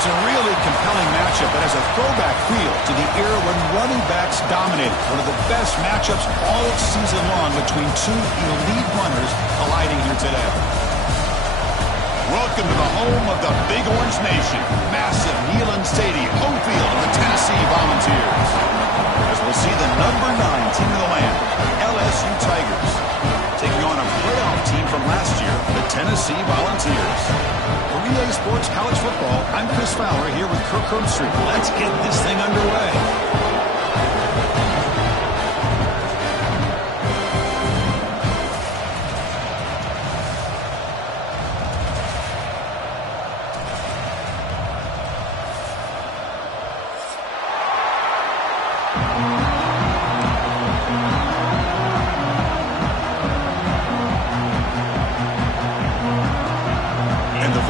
It's a really compelling matchup that has a throwback feel to the era when running backs dominated. One of the best matchups all season long between two elite runners colliding here today. Welcome to the home of the Big Orange Nation. Massive Neyland Stadium, home field of the Tennessee Volunteers. As we'll see the number 9 team in the land, LSU Tigers, taking on a playoff team from last year, the Tennessee Volunteers. For Relay Sports College Football, I'm Chris Fowler here with Kirk Herbstreit. Let's get this thing underway.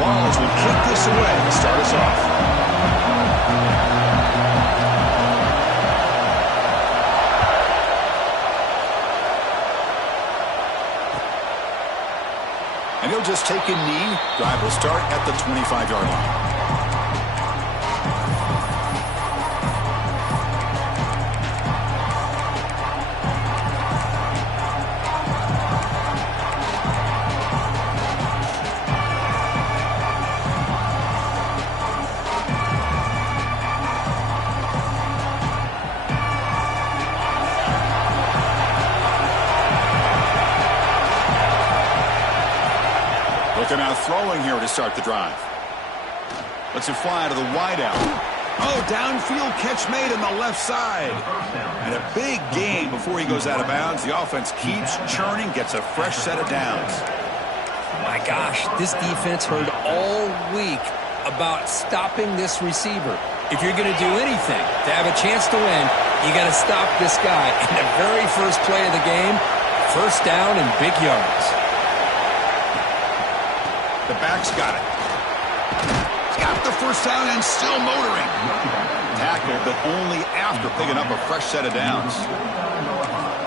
As we kick this away to start us off. And he'll just take a knee. Drive will start at the 25-yard line. Looking out throwing here to start the drive. Lets it fly to the wideout. Oh, downfield catch made on the left side. And a big gain before he goes out of bounds. The offense keeps churning, gets a fresh set of downs. My gosh, this defense heard all week about stopping this receiver. If you're going to do anything to have a chance to win, you got to stop this guy. In the very first play of the game, first down and big yards. The back's got it. He's got the first down and still motoring. Tackled, but only after picking up a fresh set of downs.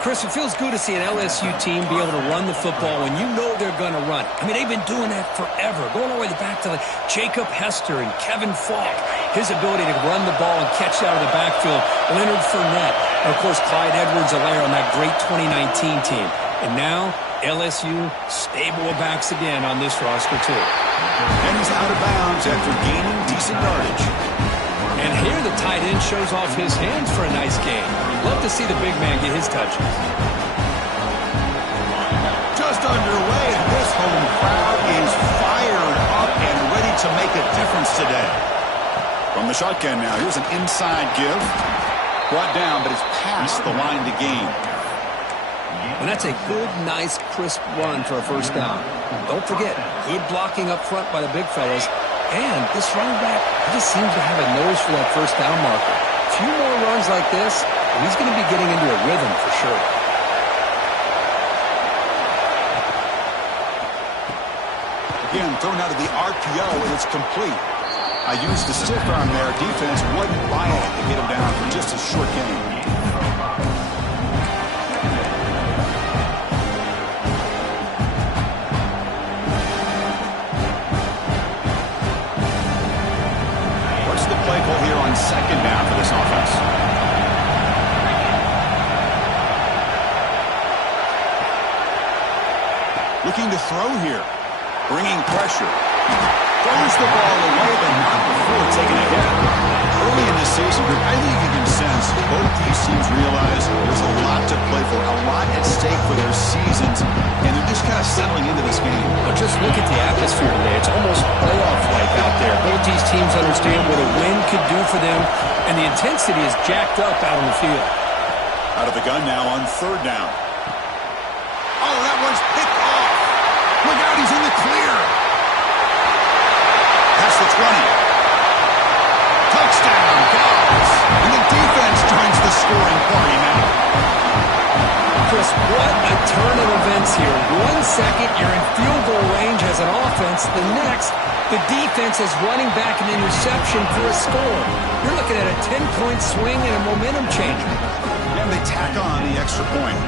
Chris, it feels good to see an LSU team be able to run the football when you know they're going to run. I mean, they've been doing that forever, going all the way back to like Jacob Hester and Kevin Falk. His ability to run the ball and catch out of the backfield, Leonard Fournette, and of course Clyde Edwards-Helaire on that great 2019 team. And now LSU stable of backs again on this roster too. And he's out of bounds after gaining decent yardage. And here the tight end shows off his hands for a nice game. Love to see the big man get his touches. Just underway, and this home crowd is fired up and ready to make a difference today. From the shotgun now, here's an inside give. Brought down, but it's past the line to gain. And that's a good, nice, crisp run for a first down. Don't forget, good blocking up front by the big fellas. And this running back just seems to have a nose for that first down marker. A few more runs like this, and he's going to be getting into a rhythm for sure. Again, thrown out of the RPO, and it's complete. I used the stiff arm there. Defense wouldn't buy it to get him down for just a short gain. Play call here on second down for this offense. Looking to throw here. Bringing pressure. Throws the ball away, but not before taking a hit. Early in this season, I think you can sense both these teams realize there's a lot to play for, a lot at stake for their seasons, and they're just kind of settling into this game. Well, just look at the atmosphere today. It's almost playoff-like out there. Both these teams understand what a win could do for them, and the intensity is jacked up out on the field. Out of the gun now on third down. Oh, that one's picked off. Look out, he's in the clear. That's the 20. Touchdown, guys. And the defense joins the scoring party now. Chris, what a turn of events here. 1 second, you're in field goal range as an offense. The next, the defense is running back an interception for a score. You're looking at a 10-point swing and a momentum changer. And they tack on the extra point.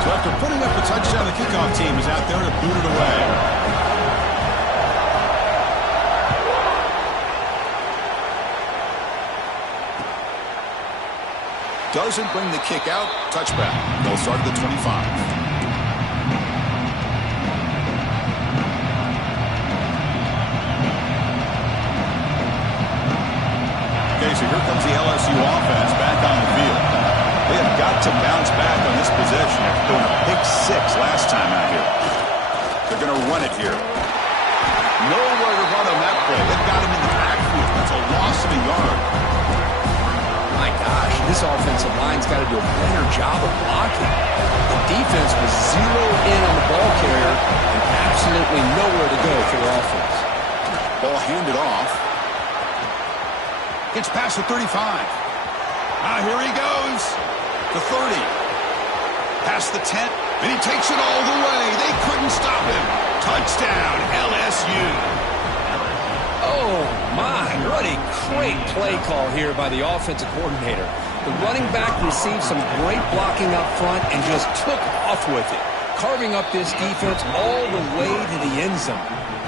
So after putting up a touchdown, the kickoff team is out there to boot it away. Doesn't bring the kick out. Touchback. They'll start at the 25. Okay, so here comes the LSU offense back on the field. They have got to bounce back on this possession after throwing a pick 6 last time out here. They're going to run it here. Nowhere to run on that play. They've got him in the backfield. That's a loss of a yard. My gosh, this offensive line's got to do a better job of blocking. The defense was zeroed in on the ball carrier and absolutely nowhere to go for their offense. Ball handed off. Gets past the 35. Now here he goes. The 30. Past the 10. And he takes it all the way. They couldn't stop him. Touchdown, LSU. Oh, my. What a great play call here by the offensive coordinator. The running back received some great blocking up front and just took off with it, carving up this defense all the way to the end zone.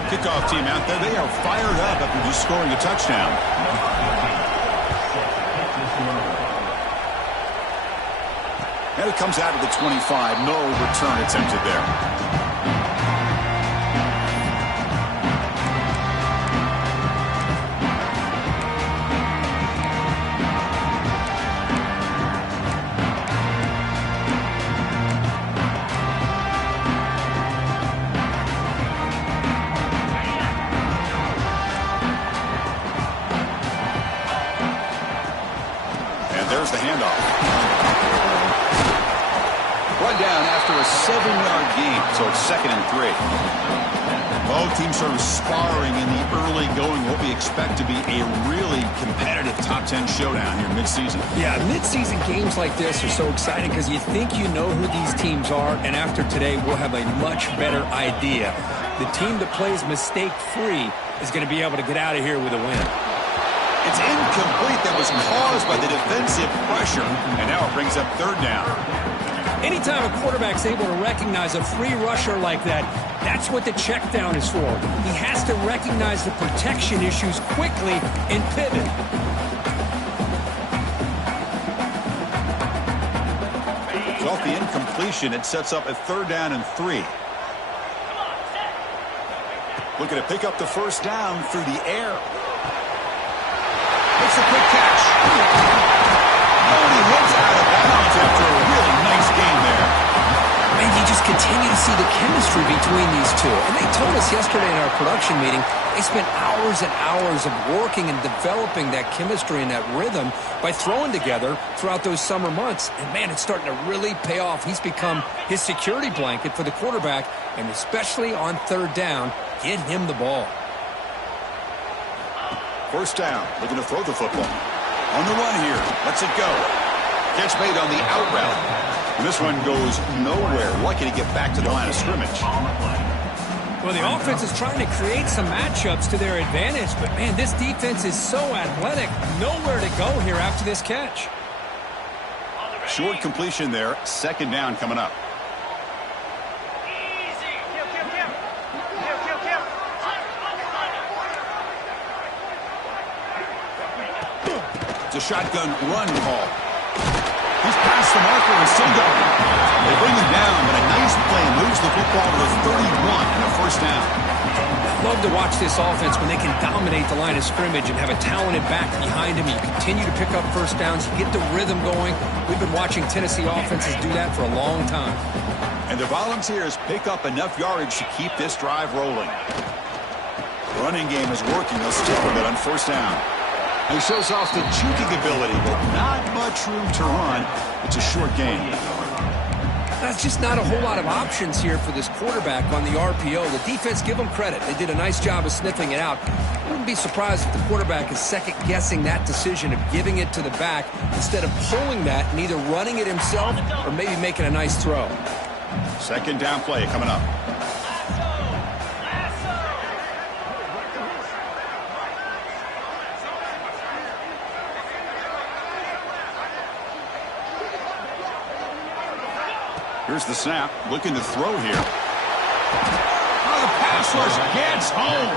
Kickoff team out there, they are fired up after just scoring a touchdown. And it comes out of the 25. No return attempted there. the handoff. Run down after a 7-yard gain, so it's 2nd and 3. Both teams sort of sparring in the early going, what we expect to be a really competitive top 10 showdown here mid-season. Yeah, mid-season games like this are so exciting because you think you know who these teams are, and after today, we'll have a much better idea. The team that plays mistake-free is going to be able to get out of here with a win. It's incomplete. That was caused by the defensive pressure, and now it brings up 3rd down. Anytime a quarterback's able to recognize a free rusher like that, that's what the check down is for. He has to recognize the protection issues quickly and pivot. So off the incompletion, it sets up a 3rd down and 3. Looking to pick up the 1st down through the air. It's a quick catch. Oh, he heads out of bounds after a really nice game there. And you just continue to see the chemistry between these two. And they told us yesterday in our production meeting, they spent hours and hours of working and developing that chemistry and that rhythm by throwing together throughout those summer months. And, man, it's starting to really pay off. He's become his security blanket for the quarterback, and especially on 3rd down, get him the ball. 1st down, looking to throw the football. On the run here, lets it go. Catch made on the out route. And this one goes nowhere. Lucky to get back to the line of scrimmage. Well, the offense is trying to create some matchups to their advantage, but, man, this defense is so athletic. Nowhere to go here after this catch. Short completion there. 2nd down coming up. It's a shotgun run call. He's past the marker and still going. They bring him down, but a nice play moves the football to the 31 and a 1st down. Love to watch this offense when they can dominate the line of scrimmage and have a talented back behind him. You continue to pick up 1st downs, you get the rhythm going. We've been watching Tennessee offenses do that for a long time. And the Volunteers pick up enough yardage to keep this drive rolling. The running game is working. They'll stick with it on 1st down. He shows off the juking ability, but not much room to run. It's a short game. That's just not a whole lot of options here for this quarterback on the RPO. The defense, give them credit. They did a nice job of sniffing it out. Wouldn't be surprised if the quarterback is second-guessing that decision of giving it to the back instead of pulling that and either running it himself or maybe making a nice throw. 2nd down play coming up. Here's the snap, looking to throw here. Oh, the pass rush gets home.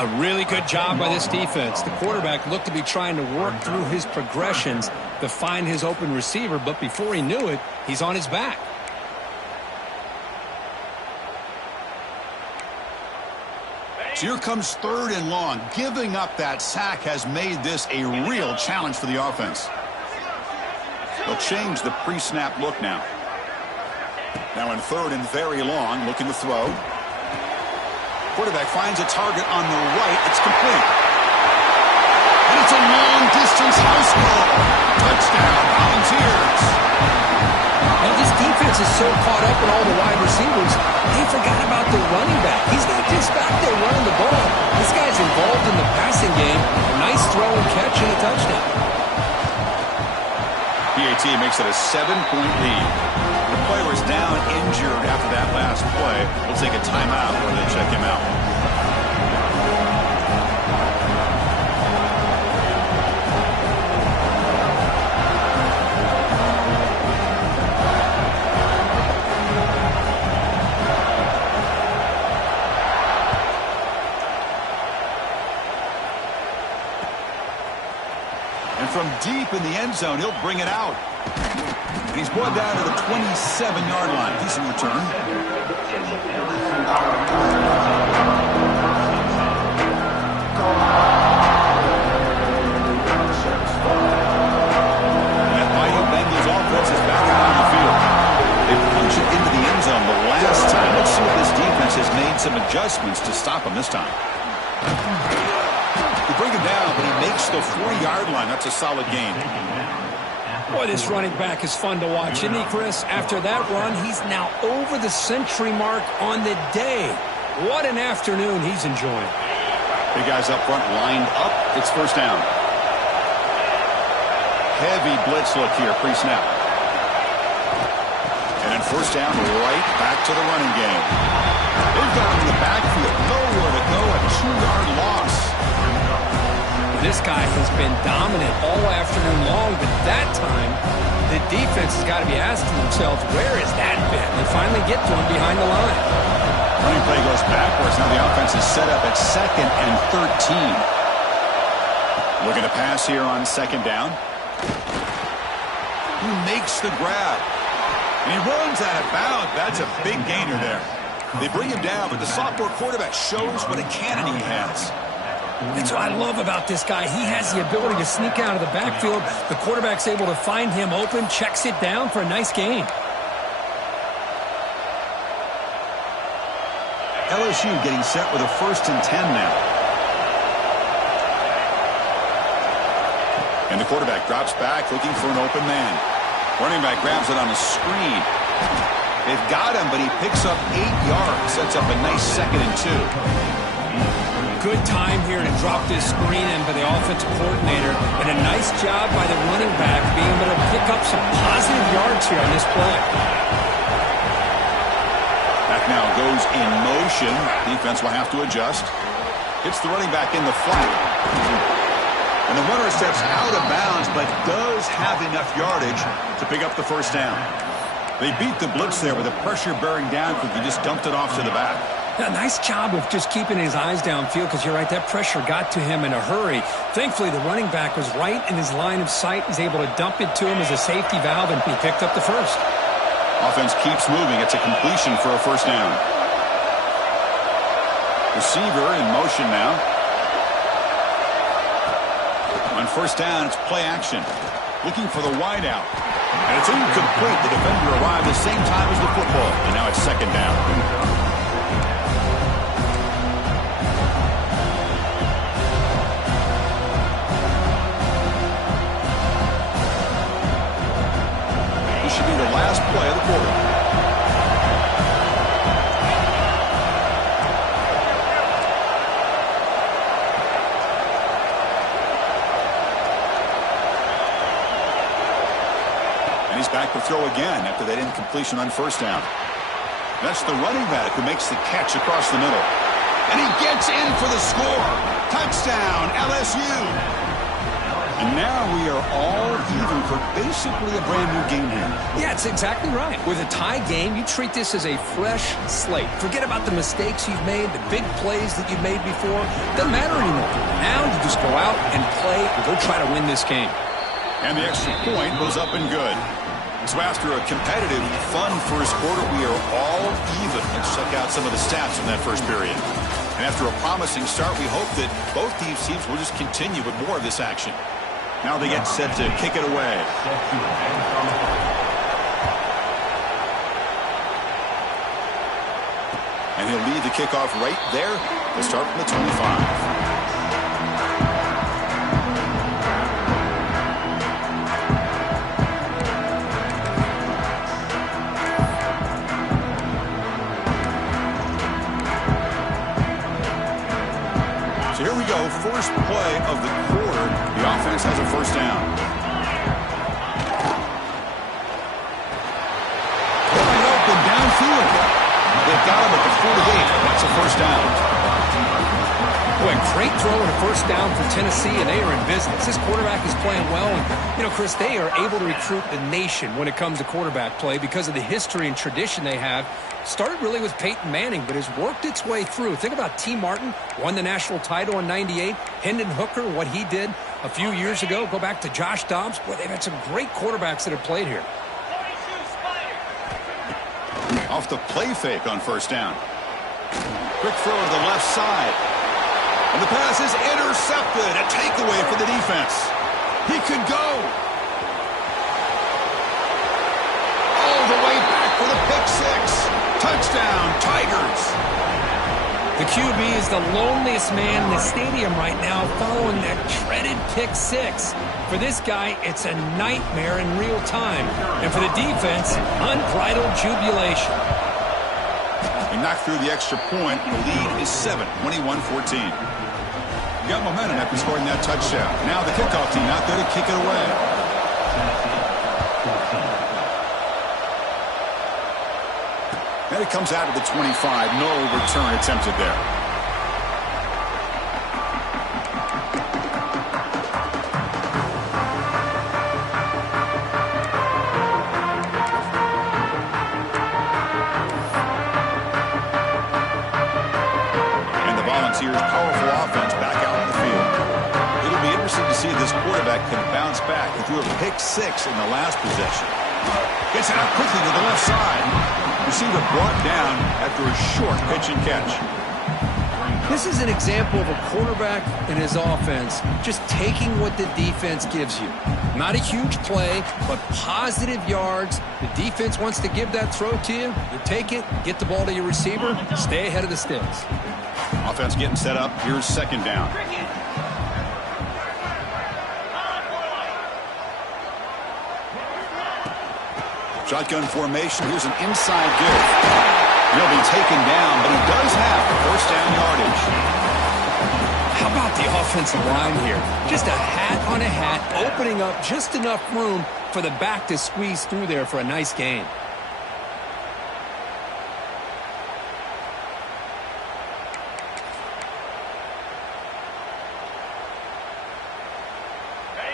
A really good job by this defense. The quarterback looked to be trying to work through his progressions to find his open receiver, but before he knew it, he's on his back. So here comes 3rd and long. Giving up that sack has made this a real challenge for the offense. They'll change the pre-snap look now. Now in 3rd and very long, looking to throw. Quarterback finds a target on the right. It's complete. And it's a long-distance house ball. Touchdown, Volunteers. Now this defense is so caught up in all the wide receivers, they forgot about the running back. He's not just back there running the ball. This guy's involved in the passing game. A nice throw and catch and a touchdown. PAT makes it a 7-point lead. The player is down injured after that last play. We'll take a timeout while they check him out. And from deep in the end zone, he'll bring it out. And he's brought down to the 27-yard line. Decent return. That mighty Bengals offense is back on the field. They punch it into the end zone the last time. Let's see if this defense has made some adjustments to stop them this time. The bring him down, but he makes the 40-yard line. That's a solid gain. Boy, this running back is fun to watch, isn't he, Chris? After that run, he's now over the century mark on the day. What an afternoon he's enjoying. Big guys up front lined up. It's first down. Heavy blitz look here, pre-snap. And then first down, right back to the running game. They've got him in the backfield. Nowhere to go. A 2-yard loss. This guy has been dominant all afternoon long, but that time, the defense has got to be asking themselves, where has that been? They finally get to him behind the line. Running play goes backwards. Now the offense is set up at 2nd and 13. Looking to pass here on 2nd down. He makes the grab. And he runs out of bounds. That's a big gainer there. They bring him down, but the sophomore quarterback shows what a cannon he has. That's what I love about this guy. He has the ability to sneak out of the backfield. The quarterback's able to find him open, checks it down for a nice gain. LSU getting set with a 1st and 10 now. And the quarterback drops back looking for an open man. Running back grabs it on a screen. They've got him, but he picks up 8 yards. Sets up a nice 2nd and 2. Good time here to drop this screen in by the offensive coordinator, and a nice job by the running back being able to pick up some positive yards here on this play. Back now goes in motion. Defense will have to adjust. Hits the running back in the flat. And the runner steps out of bounds, but does have enough yardage to pick up the first down. They beat the blitz there with the pressure bearing down because he just dumped it off to the back. Yeah, nice job of just keeping his eyes downfield, because you're right, that pressure got to him in a hurry. Thankfully, the running back was right in his line of sight. He's able to dump it to him as a safety valve, and he picked up the first. Offense keeps moving. It's a completion for a first down. Receiver in motion now. On first down, it's play action. Looking for the wide out. And it's incomplete. The defender arrived at the same time as the football. And now it's 2nd down. This should be the last play of the quarter. And he's back to throw again after that incompletion on first down. That's the running back who makes the catch across the middle. And he gets in for the score. Touchdown, LSU. And now we are all even for basically a brand new game here. Yeah, it's exactly right. With a tie game, you treat this as a fresh slate. Forget about the mistakes you've made, the big plays that you've made before. Doesn't matter anymore. Now you just go out and play and go try to win this game. And the extra point goes up and good. So after a competitive, fun first quarter, we are all even. Let's check out some of the stats from that first period. And after a promising start, we hope that both these teams will just continue with more of this action. Now they get set to kick it away. And he'll lead the kickoff right there. We'll start from the 25. So here we go, first play of the quarter. The offense has a first down. Wide open downfield. They've got him at the 48. That's a first down. Boy, great throw and a first down for Tennessee, and they are in business. This quarterback is playing well, and, you know, Chris, they are able to recruit the nation when it comes to quarterback play because of the history and tradition they have. Started really with Peyton Manning, but has worked its way through. Think about T. Martin, won the national title in '98. Hendon Hooker, what he did a few years ago. Go back to Josh Dobbs. Boy, they've had some great quarterbacks that have played here. Off the play fake on first down. Quick throw to the left side. And the pass is intercepted. A takeaway for the defense. He could go. All the way back for the pick six. Touchdown, Tigers. The QB is the loneliest man in the stadium right now following that dreaded pick six. For this guy, it's a nightmare in real time. And for the defense, unbridled jubilation. He knocked through the extra point. The lead is 7, 21-14. You got momentum after scoring that touchdown. Now the kickoff team out there to kick it away. And it comes out to the 25. No return attempted there. And the Volunteers' powerful offense back out on the field. It'll be interesting to see if this quarterback can bounce back. He threw a pick six in the last possession. Gets it out quickly to the left side. Receiver brought down after a short pitch and catch. This is an example of a quarterback and his offense just taking what the defense gives you. Not a huge play, but positive yards. The defense wants to give that throw to you. You take it, get the ball to your receiver, stay ahead of the sticks. Offense getting set up. Here's second down. Shotgun formation. Here's an inside give. He'll be taken down, but he does have first down yardage. How about the offensive line here? Just a hat on a hat, opening up just enough room for the back to squeeze through there for a nice gain.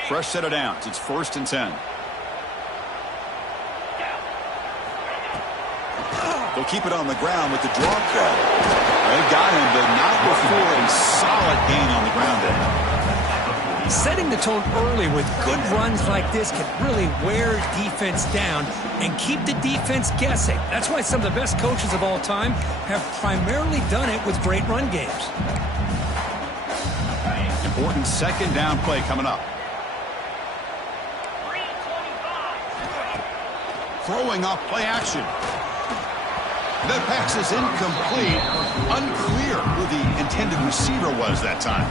Fresh set of downs. It's 1st and 10. They'll keep it on the ground with the draw play. They've got him, but not before a solid gain on the ground there. Setting the tone early with good runs like this can really wear defense down and keep the defense guessing. That's why some of the best coaches of all time have primarily done it with great run games. Important second down play coming up. Throwing off play action. That pass is incomplete. Unclear who the intended receiver was that time.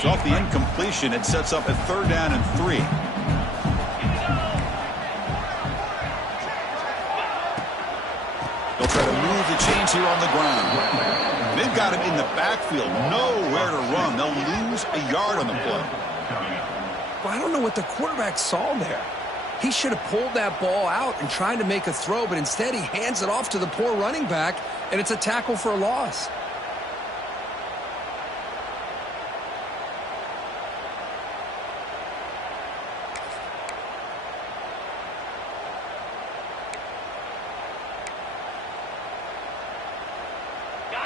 So off the incompletion, it sets up a 3rd down and 3. They'll try to move the chains here on the ground. They've got him in the backfield. Nowhere to run. They'll lose a yard on the play. Well, I don't know what the quarterback saw there. He should have pulled that ball out and tried to make a throw, but instead he hands it off to the poor running back, and it's a tackle for a loss.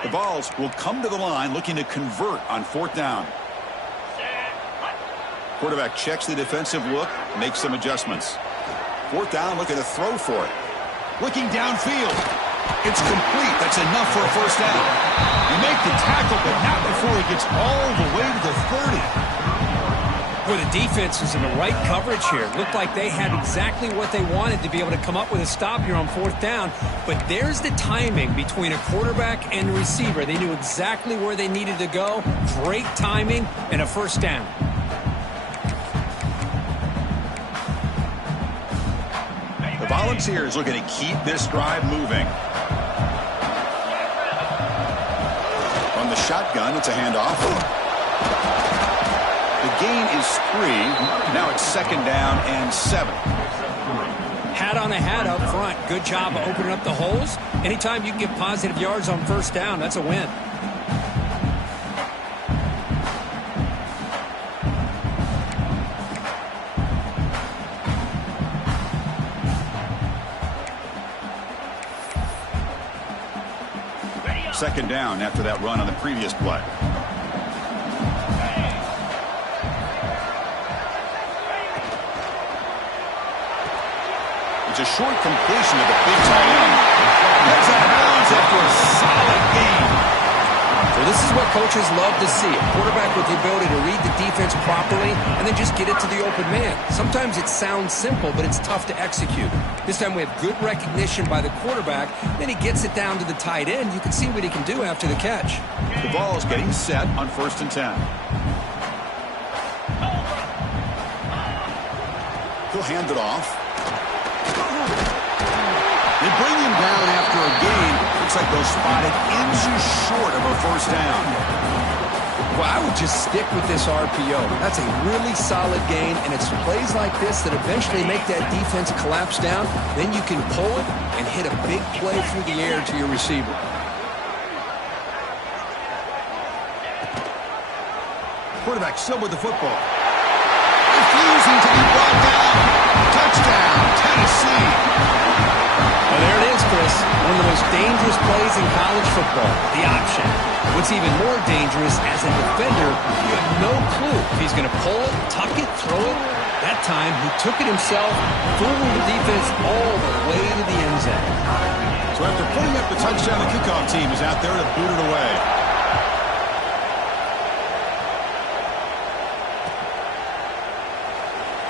The Vols will come to the line looking to convert on 4th down. Quarterback checks the defensive look, makes some adjustments. 4th down, looking to throw for it. Looking downfield. It's complete. That's enough for a first down. You make the tackle, but not before he gets all the way to the 30. Well, the defense was in the right coverage here. Looked like they had exactly what they wanted to be able to come up with a stop here on 4th down. But there's the timing between a quarterback and a receiver. They knew exactly where they needed to go. Great timing and a first down. The Volunteers looking to keep this drive moving. From the shotgun, it's a handoff. The gain is 3. Now it's 2nd down and 7. Hat on a hat up front. Good job of opening up the holes. Anytime you can get positive yards on first down, that's a win. Second down after that run on the previous play. It's a short completion of the big tight end. That's out of bounds after a solid gain. Well, this is what coaches love to see. A quarterback with the ability to read the defense properly and then just get it to the open man. Sometimes it sounds simple, but it's tough to execute. This time we have good recognition by the quarterback. Then he gets it down to the tight end. You can see what he can do after the catch. The ball is getting set on 1st and 10. He'll hand it off. They bring him down after a gain. Looks like they'll spot it inches short of a 1st down. Well, I would just stick with this RPO. That's a really solid gain, and it's plays like this that eventually make that defense collapse down. Then you can pull it and hit a big play through the air to your receiver. Quarterback still with the football. Refusing to be brought down. Touchdown, Tennessee. Well, there it is, Chris. One of the most dangerous plays in college football, the option. What's even more dangerous, as a defender, you have no clue if he's going to pull it, tuck it, throw it. That time, he took it himself, fooling the defense all the way to the end zone. So after putting up the touchdown, the kickoff team is out there to boot it away.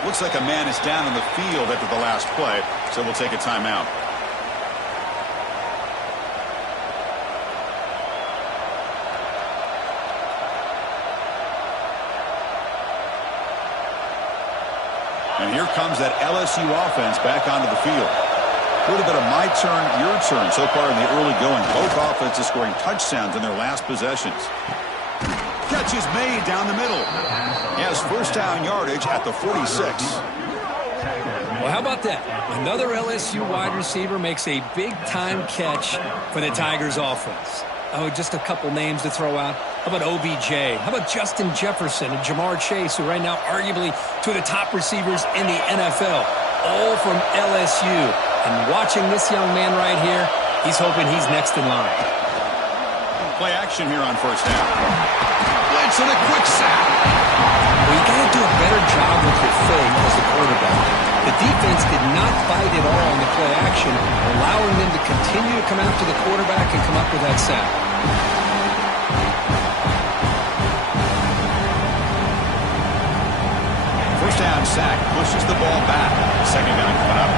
Looks like a man is down on the field after the last play, so we'll take a timeout. And here comes that LSU offense back onto the field. A little bit of my turn, your turn so far in the early going. Both offenses scoring touchdowns in their last possessions. Catch is made down the middle. He has 1st down yardage at the 46. Well, how about that? Another LSU wide receiver makes a big-time catch for the Tigers offense. Oh, just a couple names to throw out. How about OBJ? How about Justin Jefferson and Jamar Chase, who right now arguably two of the top receivers in the NFL, all from LSU. And watching this young man right here, he's hoping he's next in line. Play action here on 1st down. Blitz and a quick sack. Well, you got to do a better job with your fake as the quarterback. The defense did not bite at all on the play action, allowing them to continue to come after the quarterback and come up with that sack. 1st down sack pushes the ball back. 2nd down coming up.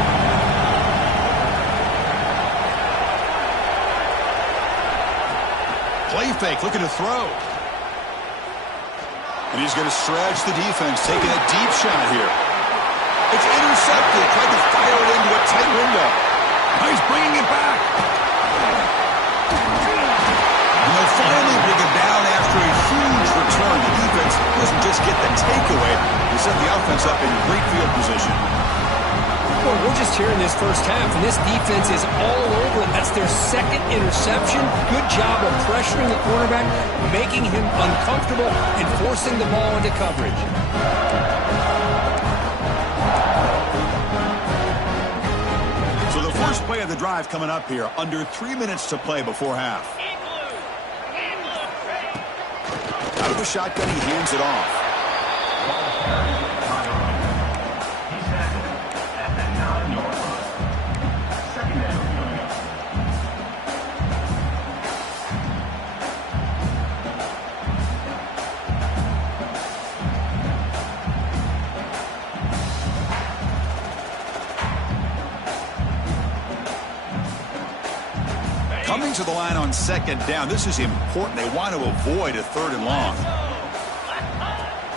Play fake, looking to throw. And he's going to stretch the defense, taking a deep shot here. It's intercepted. Tried to fire it into a tight window. Now he's bringing it back. And they'll finally bring it down after a huge return. The defense doesn't just get the takeaway. They set the offense up in great field position. Well, we're just here in this 1st half, and this defense is all over it. That's their 2nd interception. Good job of pressuring the quarterback, making him uncomfortable, and forcing the ball into coverage. So the first play of the drive coming up here. Under 3 minutes to play before half. Out of the shotgun, he hands it off. Coming to the line on 2nd down. This is important. They want to avoid a 3rd and long.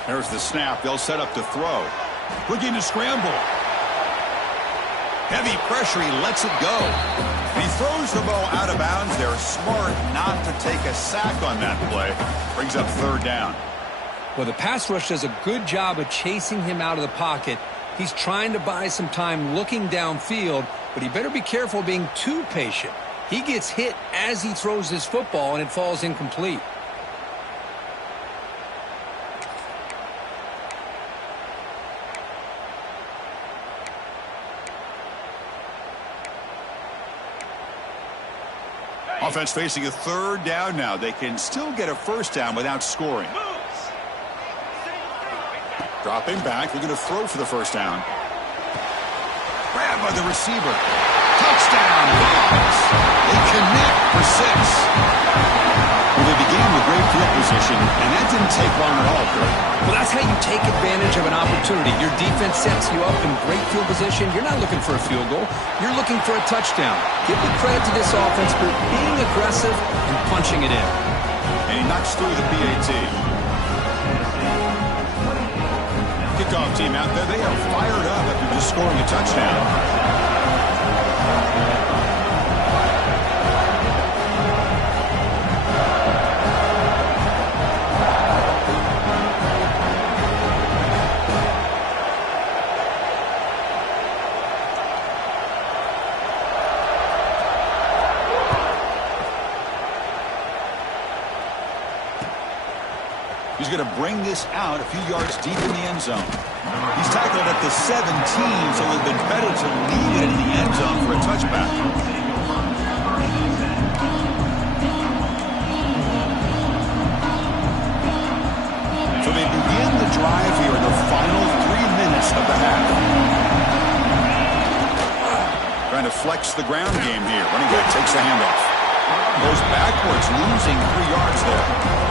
There's the snap. They'll set up to throw. Looking to scramble. Heavy pressure. He lets it go. And he throws the ball out of bounds. They're smart not to take a sack on that play. Brings up 3rd down. Well, the pass rush does a good job of chasing him out of the pocket. He's trying to buy some time looking downfield, but he better be careful being too patient. He gets hit as he throws his football, and it falls incomplete. Offense facing a 3rd down now. They can still get a 1st down without scoring. Dropping back. They're going to throw for the 1st down. Grabbed by the receiver. Touchdown, Dogs. They connect for 6. Well, they began with great field position, and that didn't take long at all, Kurt. Well, that's how you take advantage of an opportunity. Your defense sets you up in great field position. You're not looking for a field goal. You're looking for a touchdown. Give the credit to this offense for being aggressive and punching it in. And he knocks through the PAT. Kickoff team out there. They are fired up after just scoring a touchdown. He's going to bring this out a few yards deep in the end zone. He's tackled at the 17, so it would have been better to lead it in the end zone for a touchback. So they begin the drive here in the final 3 minutes of the half. Trying to flex the ground game here. Running back takes the handoff. Goes backwards, losing 3 yards there.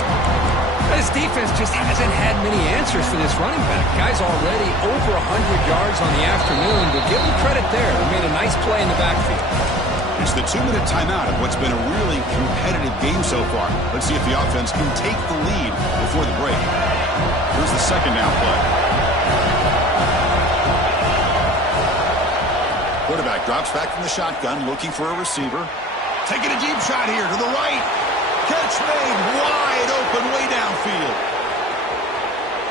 This defense just hasn't had many answers for this running back. Guy's already over 100 yards on the afternoon, but give him credit there. He made a nice play in the backfield. It's the 2-minute timeout of what's been a really competitive game so far. Let's see if the offense can take the lead before the break. Here's the second down play. Quarterback drops back from the shotgun, looking for a receiver. Taking a deep shot here to the right. Catch made wide open way downfield.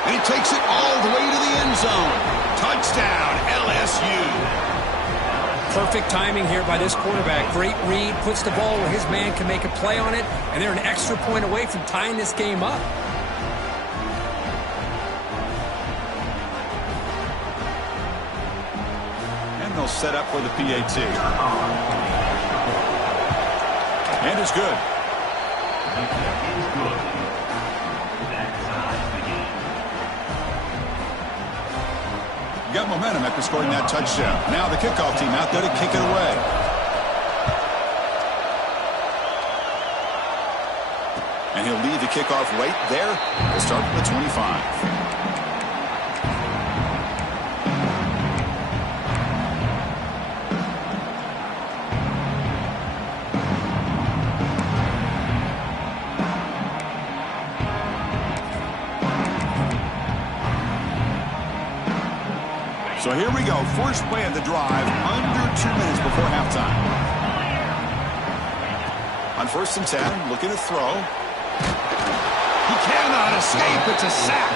And he takes it all the way to the end zone. Touchdown, LSU. Perfect timing here by this quarterback. Great read, puts the ball where his man can make a play on it, and they're an extra point away from tying this game up. And they'll set up for the PAT. And it's good. Got momentum after scoring that touchdown. Now the kickoff team out there to kick it away. And he'll lead the kickoff right there to start from the 25. So here we go. First play of the drive, under 2 minutes before halftime. On 1st and 10, looking to throw. He cannot escape. It's a sack.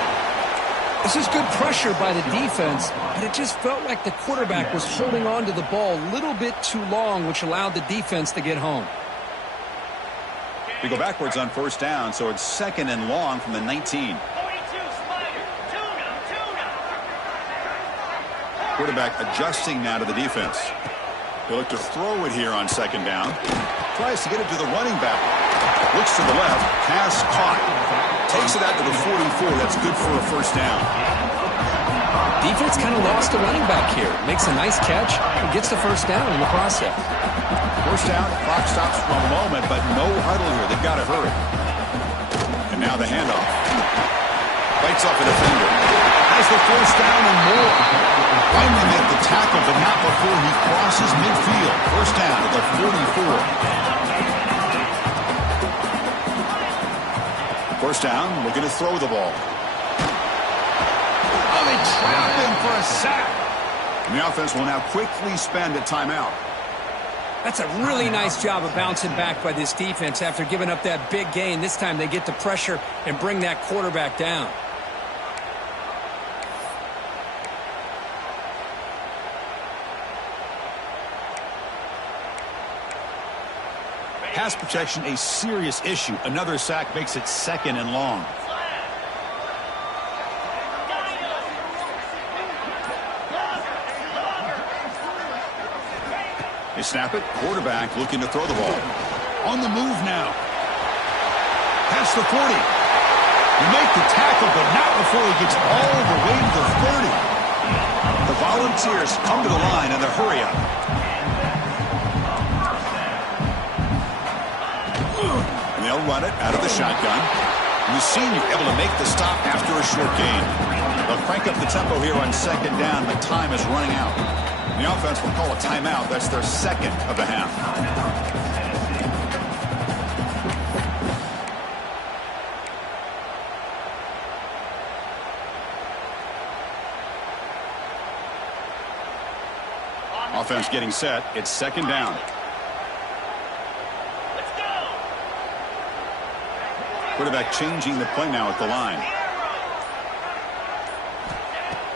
This is good pressure by the defense, but it just felt like the quarterback was holding on to the ball a little bit too long, which allowed the defense to get home. We go backwards on 1st down, so it's 2nd and long from the 19. Quarterback adjusting now to the defense. He'll look to throw it here on 2nd down. Tries to get it to the running back. Looks to the left. Pass caught. Takes it out to the 44. That's good for a 1st down. Defense kind of lost the running back here. Makes a nice catch and gets the 1st down in the process. 1st down. Clock stops for a moment, but no huddle here. They've got to hurry. And now the handoff. Bites off a defender. Has the 1st down and more. Finally make the tackle, but not before he crosses midfield. 1st down at the 44. 1st down, looking to throw the ball. Oh, they trap him for a sack. And the offense will now quickly spend a timeout. That's a really nice job of bouncing back by this defense after giving up that big gain. This time they get the pressure and bring that quarterback down. Pass protection, a serious issue. Another sack makes it 2nd and long. They snap it. Quarterback looking to throw the ball. On the move now. Past the 40. He make the tackle, but not before he gets all the way to the 30. The Volunteers come to the line in the hurry up. And they'll run it out of the shotgun. And the senior able to make the stop after a short gain. They'll crank up the tempo here on second down, but time is running out. The offense will call a timeout. That's their second of the half. Offense getting set. It's second down. Quarterback changing the play now at the line.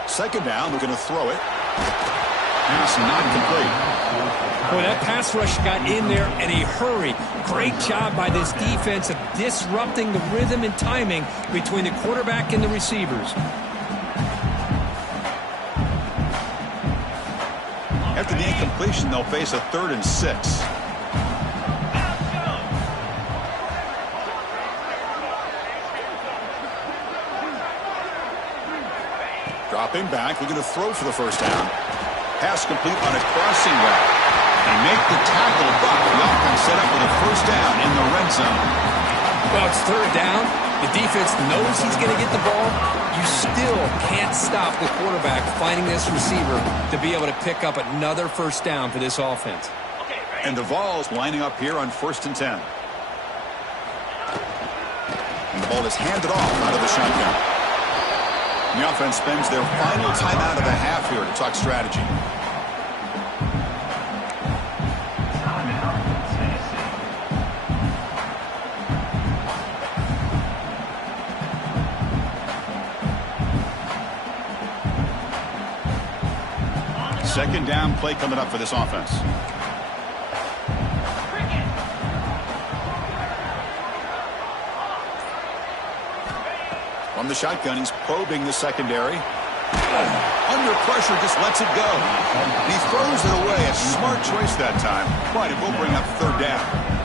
Second down. They're going to throw it. Pass not complete. Boy, that pass rush got in there in a hurry. Great job by this defense of disrupting the rhythm and timing between the quarterback and the receivers. After the incompletion, they'll face a 3rd and 6. Dropping back, looking to throw for the first down. Pass complete on a crossing route. They make the tackle, but the offense set up with a first down in the red zone. Well, it's third down. The defense knows he's going to get the ball. You still can't stop the quarterback finding this receiver to be able to pick up another first down for this offense. And the Vols lining up here on 1st and 10. And the ball is handed off out of the shotgun. And the offense spends their final timeout of the half here to talk strategy. Second down play coming up for this offense. From the shotgun, he's probing the secondary. Under pressure, just lets it go. He throws it away. A smart choice that time, but it will bring up third down.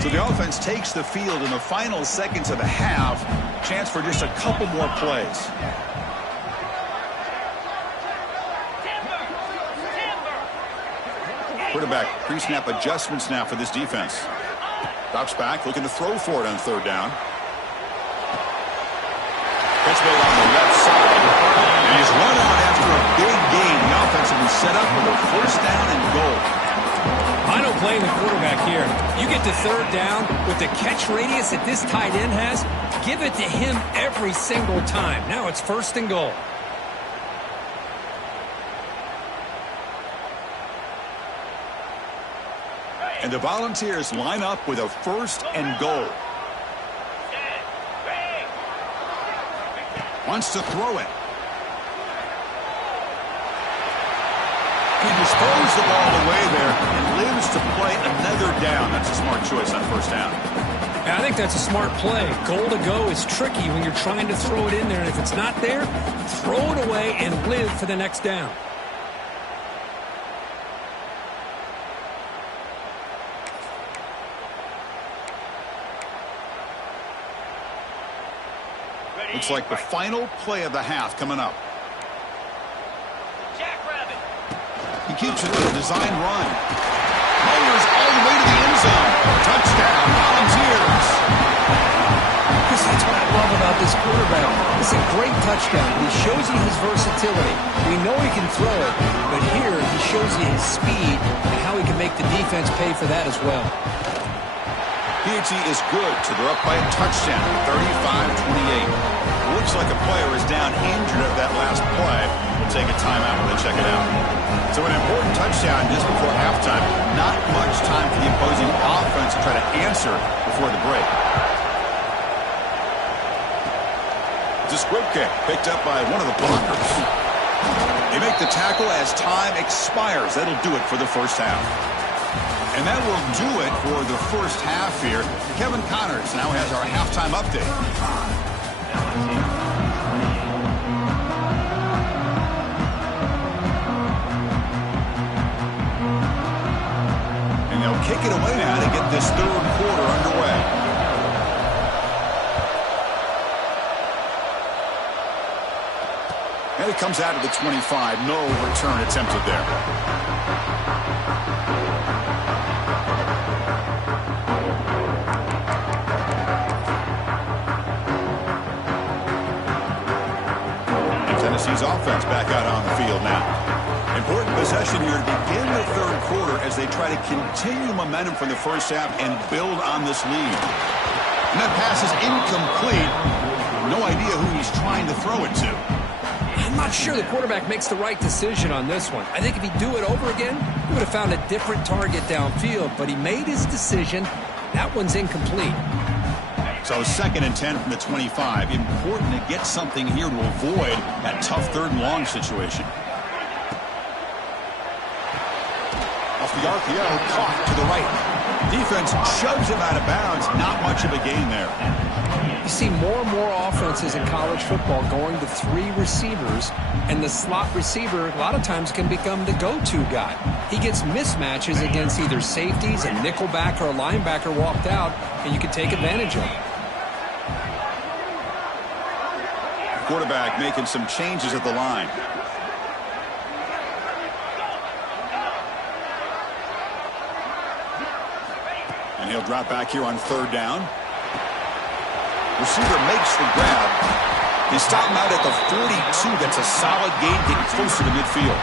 So the offense takes the field in the final seconds of the half. Chance for just a couple more plays. Quarterback pre-snap adjustments now for this defense. Drops back, looking to throw for it on third down. Pitch made on the left side. And he's run out after a big gain. The offense will be set up with a first down and goal. I don't blame the quarterback here. You get to third down with the catch radius that this tight end has, give it to him every single time. Now it's 1st and goal. And the Volunteers line up with a 1st and goal. Wants to throw it. He just throws the ball away there and lives to play another down. That's a smart choice on first down. I think that's a smart play. Goal to go is tricky when you're trying to throw it in there. And if it's not there, throw it away and live for the next down. Looks like the final play of the half coming up. He keeps it with a design run. Motors all the way to the end zone. Touchdown, Volunteers. That's what I love about this quarterback. It's a great touchdown. He shows you his versatility. We know he can throw it, but here he shows you his speed and how he can make the defense pay for that as well. PAT is good, so they're up by a touchdown, 35-28. Looks like a player is down injured at that last play. We'll take a timeout when they check it out. So an important touchdown just before halftime. Not much time for the opposing offense to try to answer before the break. It's a squib kick picked up by one of the blockers. They make the tackle as time expires. That'll do it for the first half. And that will do it for the first half here. Kevin Connors now has our halftime update. this third quarter underway. And it comes out of the 25. No return attempted there. Tennessee's offense back out on the field now. Important possession here to begin the third quarter as they try to continue momentum from the first half and build on this lead. And that pass is incomplete. No idea who he's trying to throw it to. I'm not sure the quarterback makes the right decision on this one. I think if he'd do it over again, he would have found a different target downfield, but he made his decision. That one's incomplete. So 2nd and 10 from the 25. Important to get something here to avoid that tough 3rd and long situation. Off the RPO, caught to the right. Defense shoves him out of bounds. Not much of a gain there. You see more and more offenses in college football going to 3 receivers, and the slot receiver a lot of times can become the go-to guy. He gets mismatches against either safeties, a nickelback, or a linebacker walked out, and you can take advantage of it. Quarterback making some changes at the line. And he'll drop back here on 3rd down. Receiver makes the grab. He stopped him out at the 42. That's a solid gain, getting closer to midfield.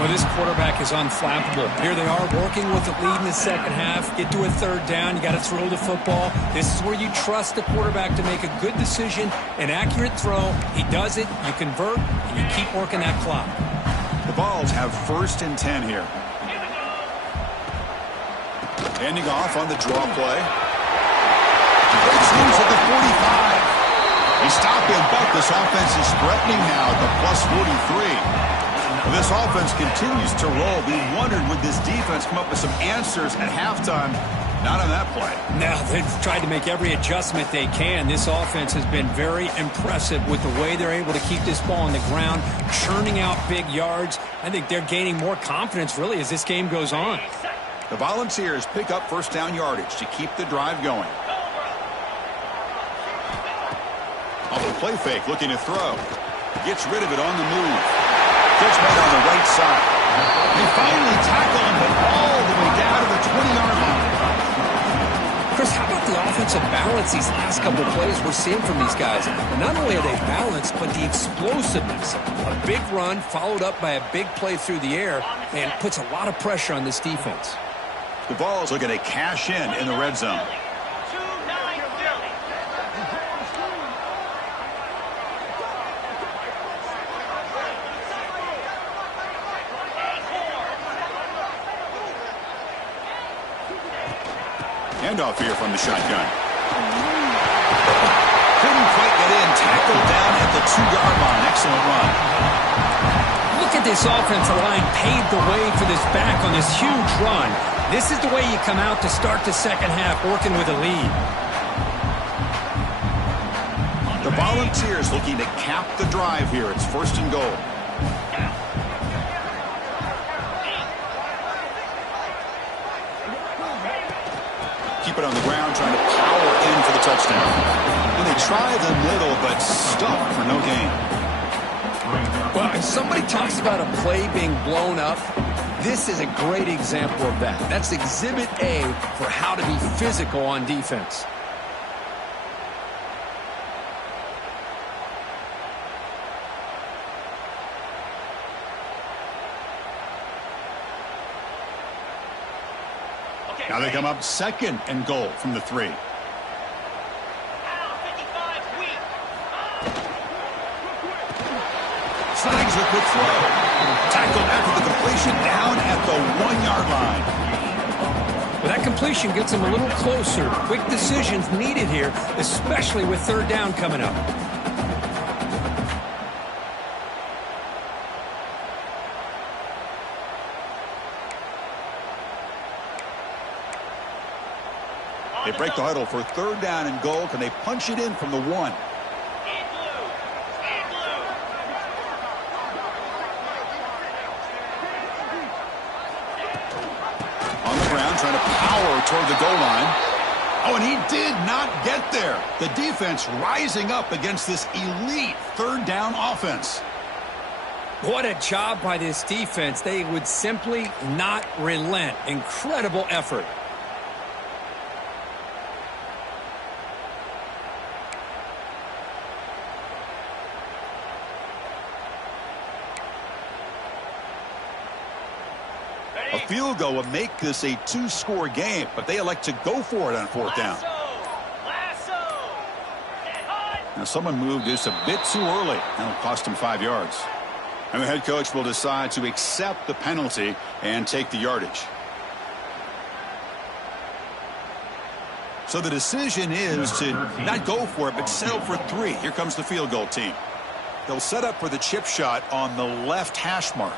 Well, this quarterback is unflappable. Here they are working with the lead in the second half. Get to a 3rd down. You got to throw the football. This is where you trust the quarterback to make a good decision, an accurate throw. He does it, you convert, and you keep working that clock. The Vols have 1st and 10 here. Handing off on the draw play. Breaks loose at the 45. He stopped him, but this offense is threatening now at the plus 43. This offense continues to roll. We wondered, would this defense come up with some answers at halftime? Not on that play. No, they've tried to make every adjustment they can. This offense has been very impressive with the way they're able to keep this ball on the ground, churning out big yards. I think they're gaining more confidence, really, as this game goes on. The Volunteers pick up 1st down yardage to keep the drive going. Off the play fake, looking to throw. Gets rid of it on the move. Gets made on the right side. They finally tackle him, but all the way down to the 20-yard line. Chris, how about the offensive balance these last couple of plays we're seeing from these guys? And not only are they balanced, but the explosiveness. A big run followed up by a big play through the air, and puts a lot of pressure on this defense. The Vols looking to cash in the red zone. Handoff here from the shotgun. Couldn't quite get in. Tackled down at the 2-yard line. Excellent run. Look at this offensive line paved the way for this back on this huge run. This is the way you come out to start the second half, working with a lead. The Volunteers looking to cap the drive here. It's 1st and goal. Keep it on the ground, trying to power in for the touchdown. And they try the middle, but stuck for no gain. Well, if somebody talks about a play being blown up, this is a great example of that. That's Exhibit A for how to be physical on defense. Now they come up 2nd and goal from the 3. Snags a quick throw. Tackled after the completion down at the 1-yard line. Well, that completion gets them a little closer. Quick decisions needed here, especially with 3rd down coming up. They break the huddle for 3rd down and goal. Can they punch it in from the 1? On the ground, trying to power toward the goal line. Oh, and he did not get there. The defense rising up against this elite third down offense. What a job by this defense. They would simply not relent. Incredible effort. A field goal would make this a two-score game, but they elect to go for it on fourth down. Now, someone moved this a bit too early. That'll cost him 5 yards. And the head coach will decide to accept the penalty and take the yardage. So the decision is to not go for it, but settle for 3. Here comes the field goal team. They'll set up for the chip shot on the left hash mark.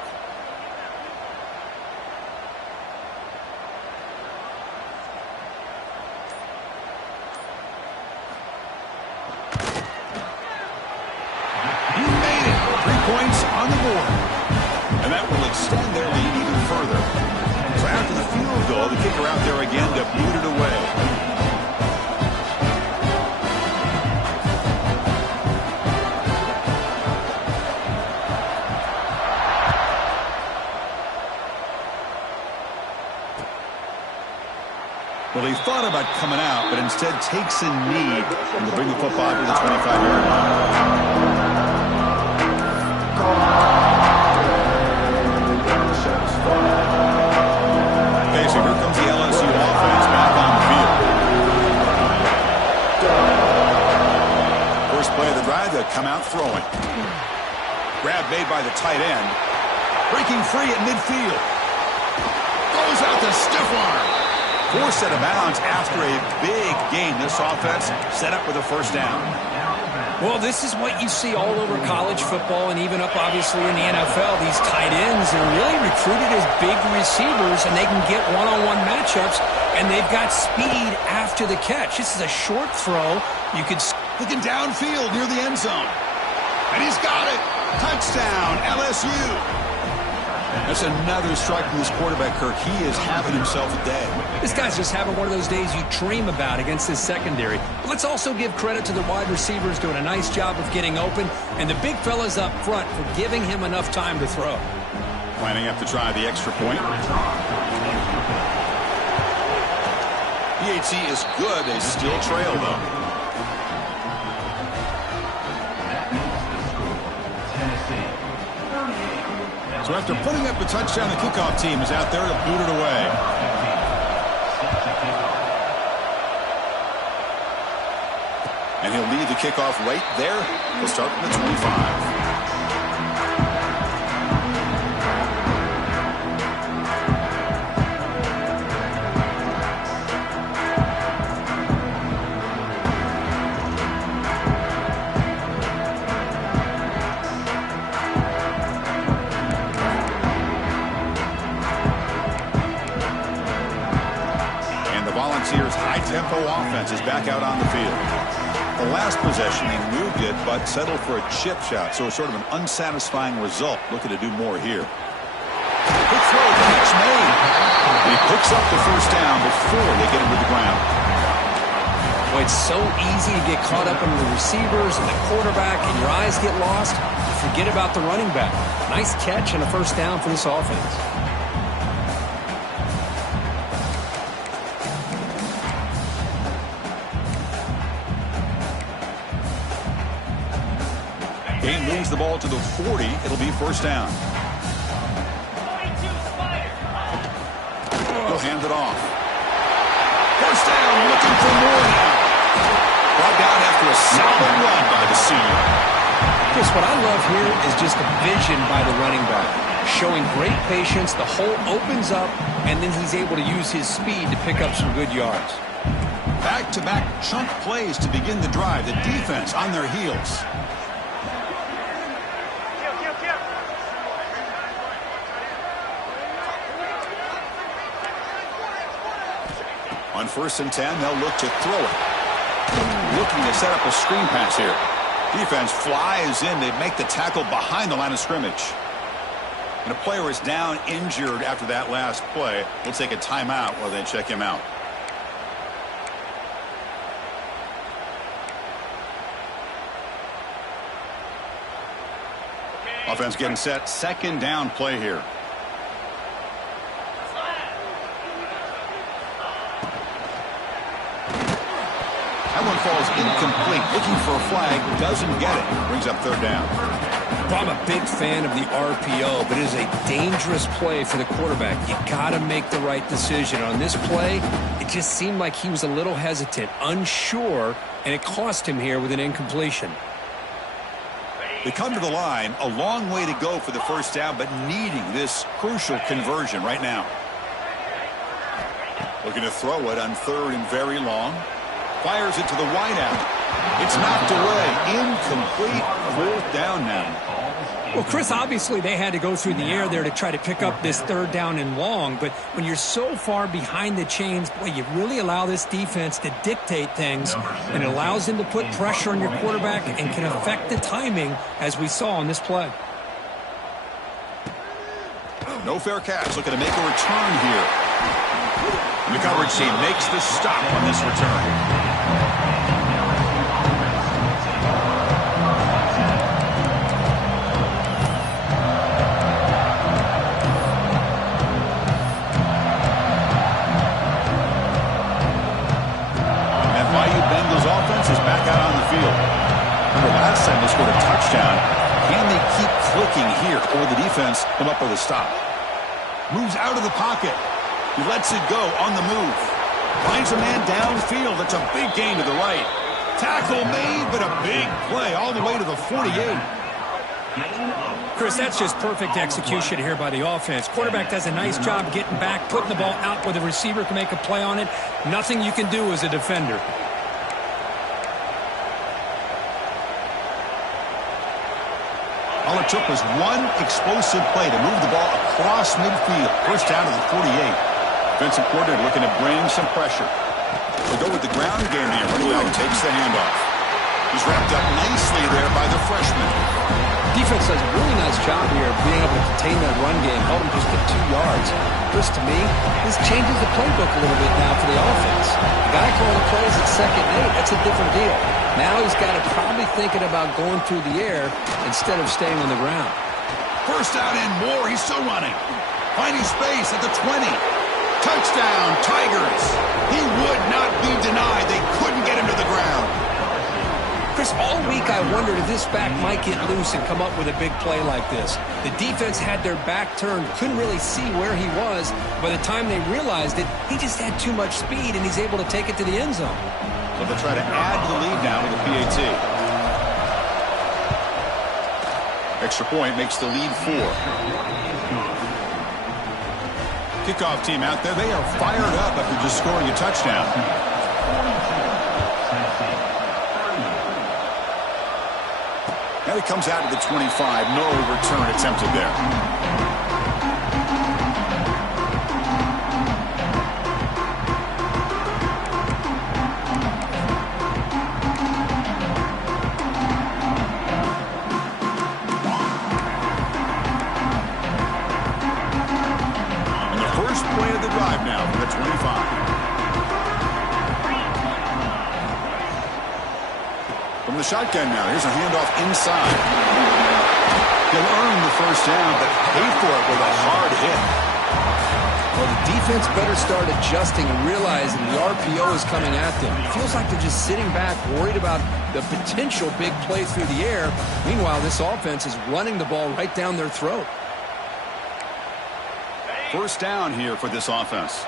Points on the board. And that will extend their lead even further. So after the field goal, the kicker out there again to boot it away. Well, he thought about coming out, but instead takes a knee and will bring the football to the 25-yard line. Okay, so here comes the LSU offense back on the field. First play of the drive, they'll come out throwing. Grab made by the tight end. Breaking free at midfield. Goes out the stiff arm. Forced out of bounds after a big gain. This offense set up with a first down. Well, this is what you see all over college football and even up, obviously, in the NFL. These tight ends are really recruited as big receivers, and they can get one-on-one matchups, and they've got speed after the catch. This is a short throw. You could looking downfield near the end zone. And he's got it. Touchdown, LSU. That's another strike from this quarterback, Kirk. He is having himself a day. This guy's just having one of those days you dream about against his secondary. But let's also give credit to the wide receivers doing a nice job of getting open, and the big fellas up front for giving him enough time to throw. Lining up to try the extra point. PAT is good. They still trail, though. So after putting up the touchdown, the kickoff team is out there to boot it away. And he'll lead the kickoff right there. He'll start from the 25. High-tempo offense is back out on the field. The last possession, he moved it, but settled for a chip shot, so it's sort of an unsatisfying result. Looking to do more here. Good throw, the catch made. And he picks up the first down before they get him to the ground. Well, it's so easy to get caught up in the receivers and the quarterback, and your eyes get lost. You forget about the running back. Nice catch and a first down for this offense. Game moves the ball to the 40. It'll be first down. He'll hand it off. First down, looking for more now. Brought down after a solid run by the senior. Chris, what I love here is just the vision by the running back. Showing great patience, the hole opens up, and then he's able to use his speed to pick up some good yards. Back-to-back chunk plays to begin the drive. The defense on their heels. On 1st and 10, they'll look to throw it. Looking to set up a screen pass here. Defense flies in. They make the tackle behind the line of scrimmage. And a player is down injured after that last play. We'll take a timeout while they check him out. Offense getting set. Second down play here. That one falls incomplete. Looking for a flag. Doesn't get it. Brings up third down. I'm a big fan of the RPO, but it is a dangerous play for the quarterback. You got to make the right decision. On this play, it just seemed like he was a little hesitant, unsure, and it cost him here with an incompletion. They come to the line, a long way to go for the first down, but needing this crucial conversion right now. Looking to throw it on third and very long. Fires it to the wideout. It's knocked away. Incomplete. Fourth down now. Well, Chris, obviously they had to go through the air there to try to pick up this third down and long, but when you're so far behind the chains, boy, you really allow this defense to dictate things, and it allows them to put pressure on your quarterback and can affect the timing, as we saw on this play. No fair catch. Looking to make a return here. And the coverage team makes the stop on this return. Last time they scored a touchdown. Can they keep clicking here, or the defense come up with a stop? Moves out of the pocket. He lets it go on the move. Finds a man downfield. That's a big gain to the right. Tackle made, but a big play all the way to the 48. Chris, that's just perfect execution here by the offense. Quarterback does a nice job getting back, putting the ball out where the receiver can make a play on it. Nothing you can do as a defender. All it took was one explosive play to move the ball across midfield. First down to the 48. Defensive coordinator looking to bring some pressure. They go with the ground game here. Running back takes the handoff. He's wrapped up nicely there by the freshman. Defense does a really nice job here of being able to contain that run game. Held him just at 2 yards. Chris, to me, this changes the playbook a little bit now for the offense. The guy calling the plays at 2nd and 8, that's a different deal. Now he's got to probably thinking about going through the air instead of staying on the ground. First down and more. He's still running. Finding space at the 20. Touchdown, Tigers. He would not be denied. They couldn't get him to the ground. Chris, all week I wondered if this back might get loose and come up with a big play like this. The defense had their back turned, couldn't really see where he was. By the time they realized it, he just had too much speed, and he's able to take it to the end zone. So they'll try to add the lead now with the PAT. Extra point makes the lead 4. Kickoff team out there. They are fired up after just scoring a touchdown. Now he comes out to the 25. No return attempted there. Shotgun now. Here's a handoff inside. He'll earn the first down, but pay for it with a hard hit. Well, the defense better start adjusting and realizing the RPO is coming at them. It feels like they're just sitting back, worried about the potential big play through the air. Meanwhile, this offense is running the ball right down their throat. First down here for this offense.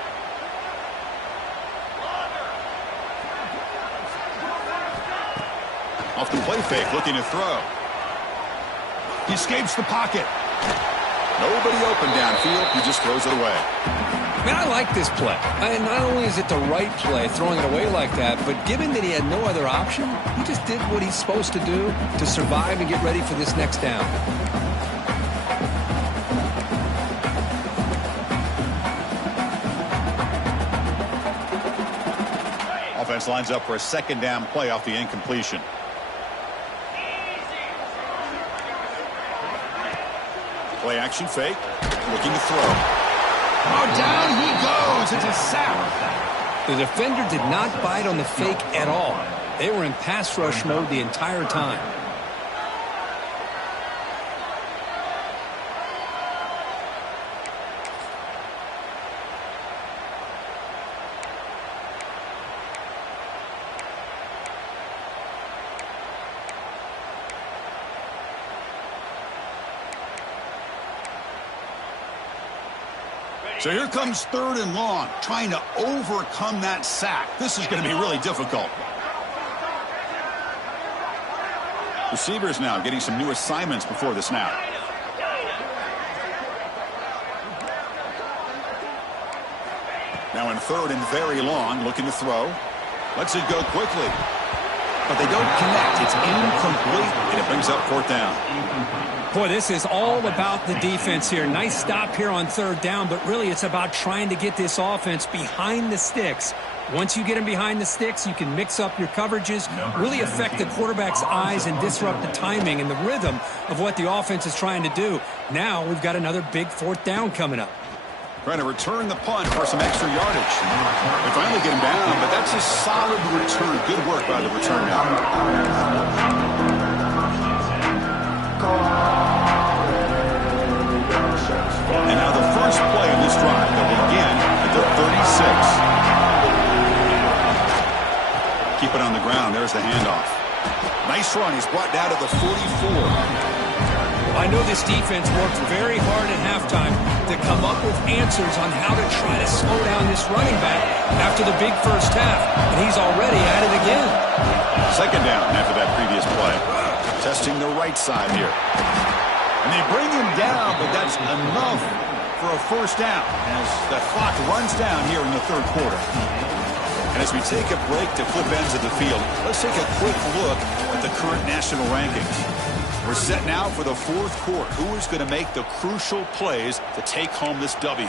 Off the play fake, looking to throw. He escapes the pocket. Nobody open downfield. He just throws it away. Man, I like this play. And not only is it the right play, throwing it away like that, but given that he had no other option, he just did what he's supposed to do to survive and get ready for this next down. Offense lines up for a second down play off the incompletion. Play action fake. Looking to throw. Oh, down he goes. It's a sack. The defender did not bite on the fake at all. They were in pass rush mode the entire time. So here comes 3rd and long, trying to overcome that sack. This is going to be really difficult. Receivers now getting some new assignments before the snap. Now in 3rd and very long, looking to throw. Lets it go quickly. But they don't connect. It's incomplete, and it brings up 4th down. Boy, this is all about the defense here. Nice stop here on 3rd down, but really it's about trying to get this offense behind the sticks. Once you get them behind the sticks, you can mix up your coverages, really affect the quarterback's eyes and disrupt the timing and the rhythm of what the offense is trying to do. Now we've got another big 4th down coming up. Trying to return the punt for some extra yardage. They finally get him down, but that's a solid return. Good work by the return now. And now the first play of this drive. They'll begin at the 36. Keep it on the ground. There's the handoff. Nice run. He's brought down to the 44. I know this defense worked very hard at halftime to come up with answers on how to try to slow down this running back after the big first half, and he's already at it again. 2nd down after that previous play. Testing the right side here. And they bring him down, but that's enough for a 1st down as the clock runs down here in the 3rd quarter. And as we take a break to flip ends of the field, let's take a quick look at the current national rankings. We're set now for the 4th quarter. Who is going to make the crucial plays to take home this W?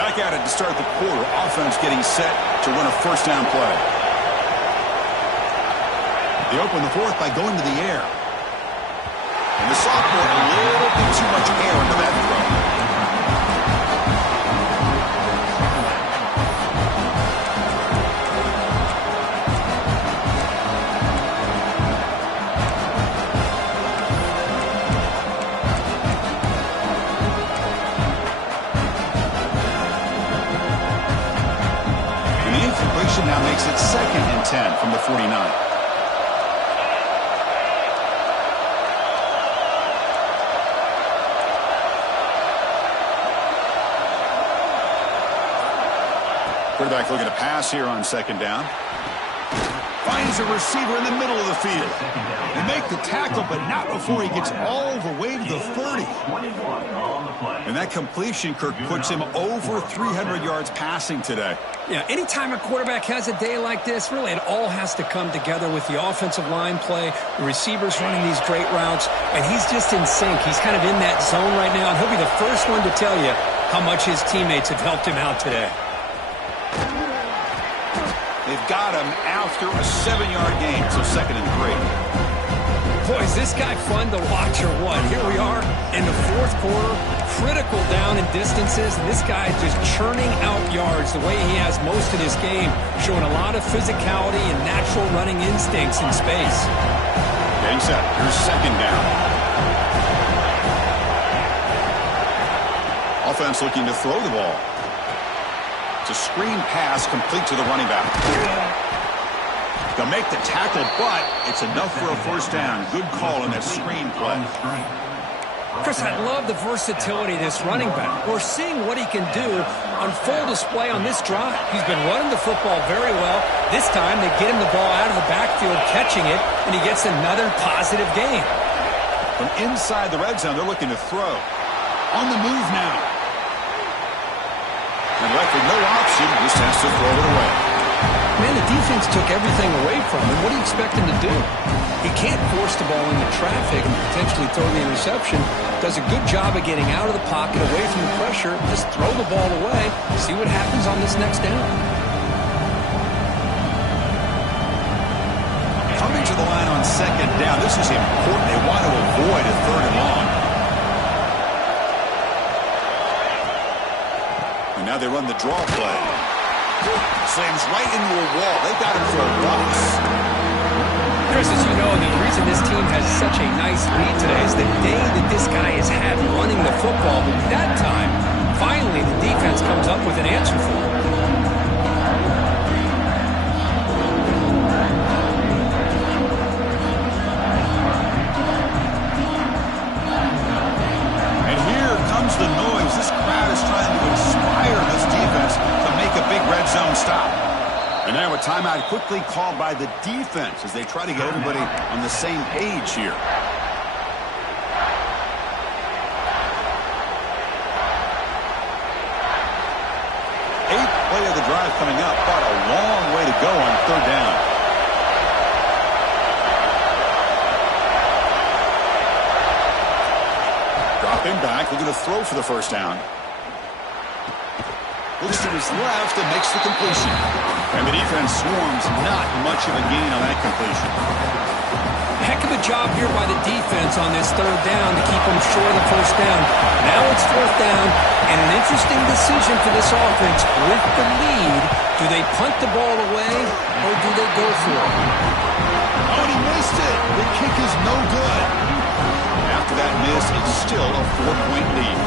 Back at it to start the quarter. Offense getting set to run a 1st down play. They open the 4th by going to the air. And the sophomore, a little bit too much air into that throw. Now makes it 2nd and 10 from the 49. Quarterback looking to pass here on 2nd down. Finds a receiver in the middle of the field. They make the tackle, but not before he gets all the way to the 30. And that completion, Kirk, puts him over 300 yards passing today. Yeah, anytime a quarterback has a day like this, really it all has to come together with the offensive line play, the receivers running these great routes, and he's just in sync. He's kind of in that zone right now, and he'll be the first one to tell you how much his teammates have helped him out today. They've got him after a 7-yard gain, so 2nd and 3. Boy, is this guy fun to watch or what? Here we are in the 4th quarter, critical down and distances, and this guy just churning out yards the way he has most of this game, showing a lot of physicality and natural running instincts in space. Getting set. Here's 2nd down. Offense looking to throw the ball. It's a screen pass complete to the running back. They'll make the tackle, but it's enough for a 1st down. Good call on that screen play. Chris, I love the versatility of this running back. We're seeing what he can do on full display on this drive. He's been running the football very well. This time they get him the ball out of the backfield, catching it, and he gets another positive gain. From inside the red zone, they're looking to throw. On the move now. And left with no option, just has to throw it away. Man, the defense took everything away from him. What do you expect him to do? He can't force the ball into traffic and potentially throw the interception. Does a good job of getting out of the pocket, away from the pressure. Just throw the ball away. See what happens on this next down. Coming to the line on 2nd down. This is important. They want to avoid a 3rd and long. And now they run the draw play. Slams right into a wall. They got him for a box. Chris, as you know, the reason this team has such a nice lead today is the day that this guy has had running the football. But that time, finally, the defense comes up with an answer for him. a timeout quickly called by the defense as they try to get everybody on the same page here. Eighth play of the drive coming up, but a long way to go on third down. Dropping back, looking to throw for the first down. Looks to his left and makes the completion. And the defense swarms, not much of a gain on that completion. Heck of a job here by the defense on this third down to keep them short of the first down. Now it's fourth down, and an interesting decision for this offense. With the lead, do they punt the ball away, or do they go for it? Oh, and he missed it. The kick is no good. After that miss, it's still a 4-point lead.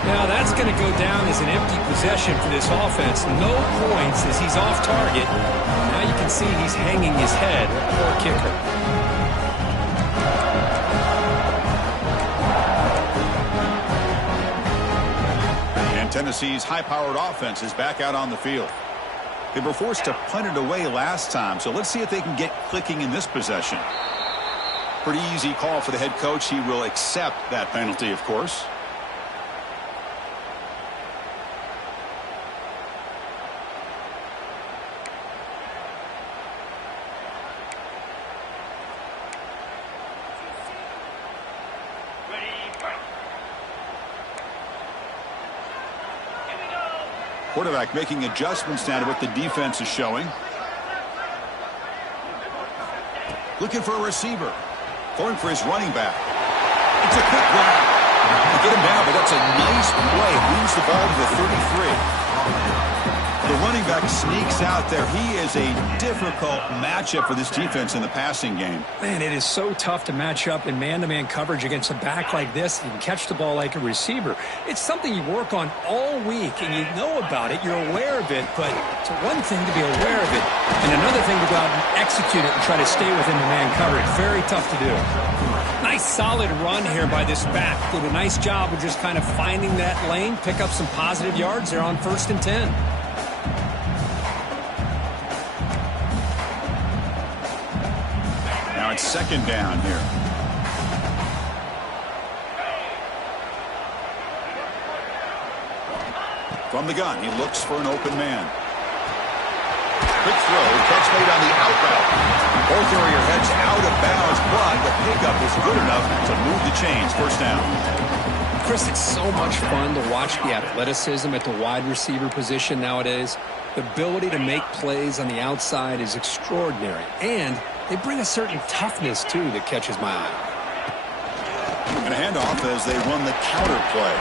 Now that's going to go down as an empty possession for this offense. No points as he's off target. Now you can see he's hanging his head. Poor kicker. And Tennessee's high-powered offense is back out on the field. They were forced to punt it away last time, so let's see if they can get clicking in this possession. Pretty easy call for the head coach. He will accept that penalty, of course. Quarterback making adjustments now to what the defense is showing. Looking for a receiver. Going for his running back. It's a quick grab. They get him down, but that's a nice play. Moves the ball to the 33. The running back sneaks out there. He is a difficult matchup for this defense in the passing game. Man, it is so tough to match up in man-to-man coverage against a back like this and catch the ball like a receiver. It's something you work on all week, and you know about it. You're aware of it, but it's one thing to be aware of it, and another thing to go out and execute it and try to stay within the man coverage. Very tough to do. Nice solid run here by this back. Did a nice job of just kind of finding that lane, pick up some positive yards there on 1st and 10. Now it's second down here. From the gun, he looks for an open man. Quick throw, catch made on the out route. Ball carrier heads out of bounds, but the pickup is good enough to move the chains. First down. Chris, it's so much fun to watch the athleticism at the wide receiver position nowadays. The ability to make plays on the outside is extraordinary, and they bring a certain toughness, too, that catches my eye. And a handoff as they run the counter play.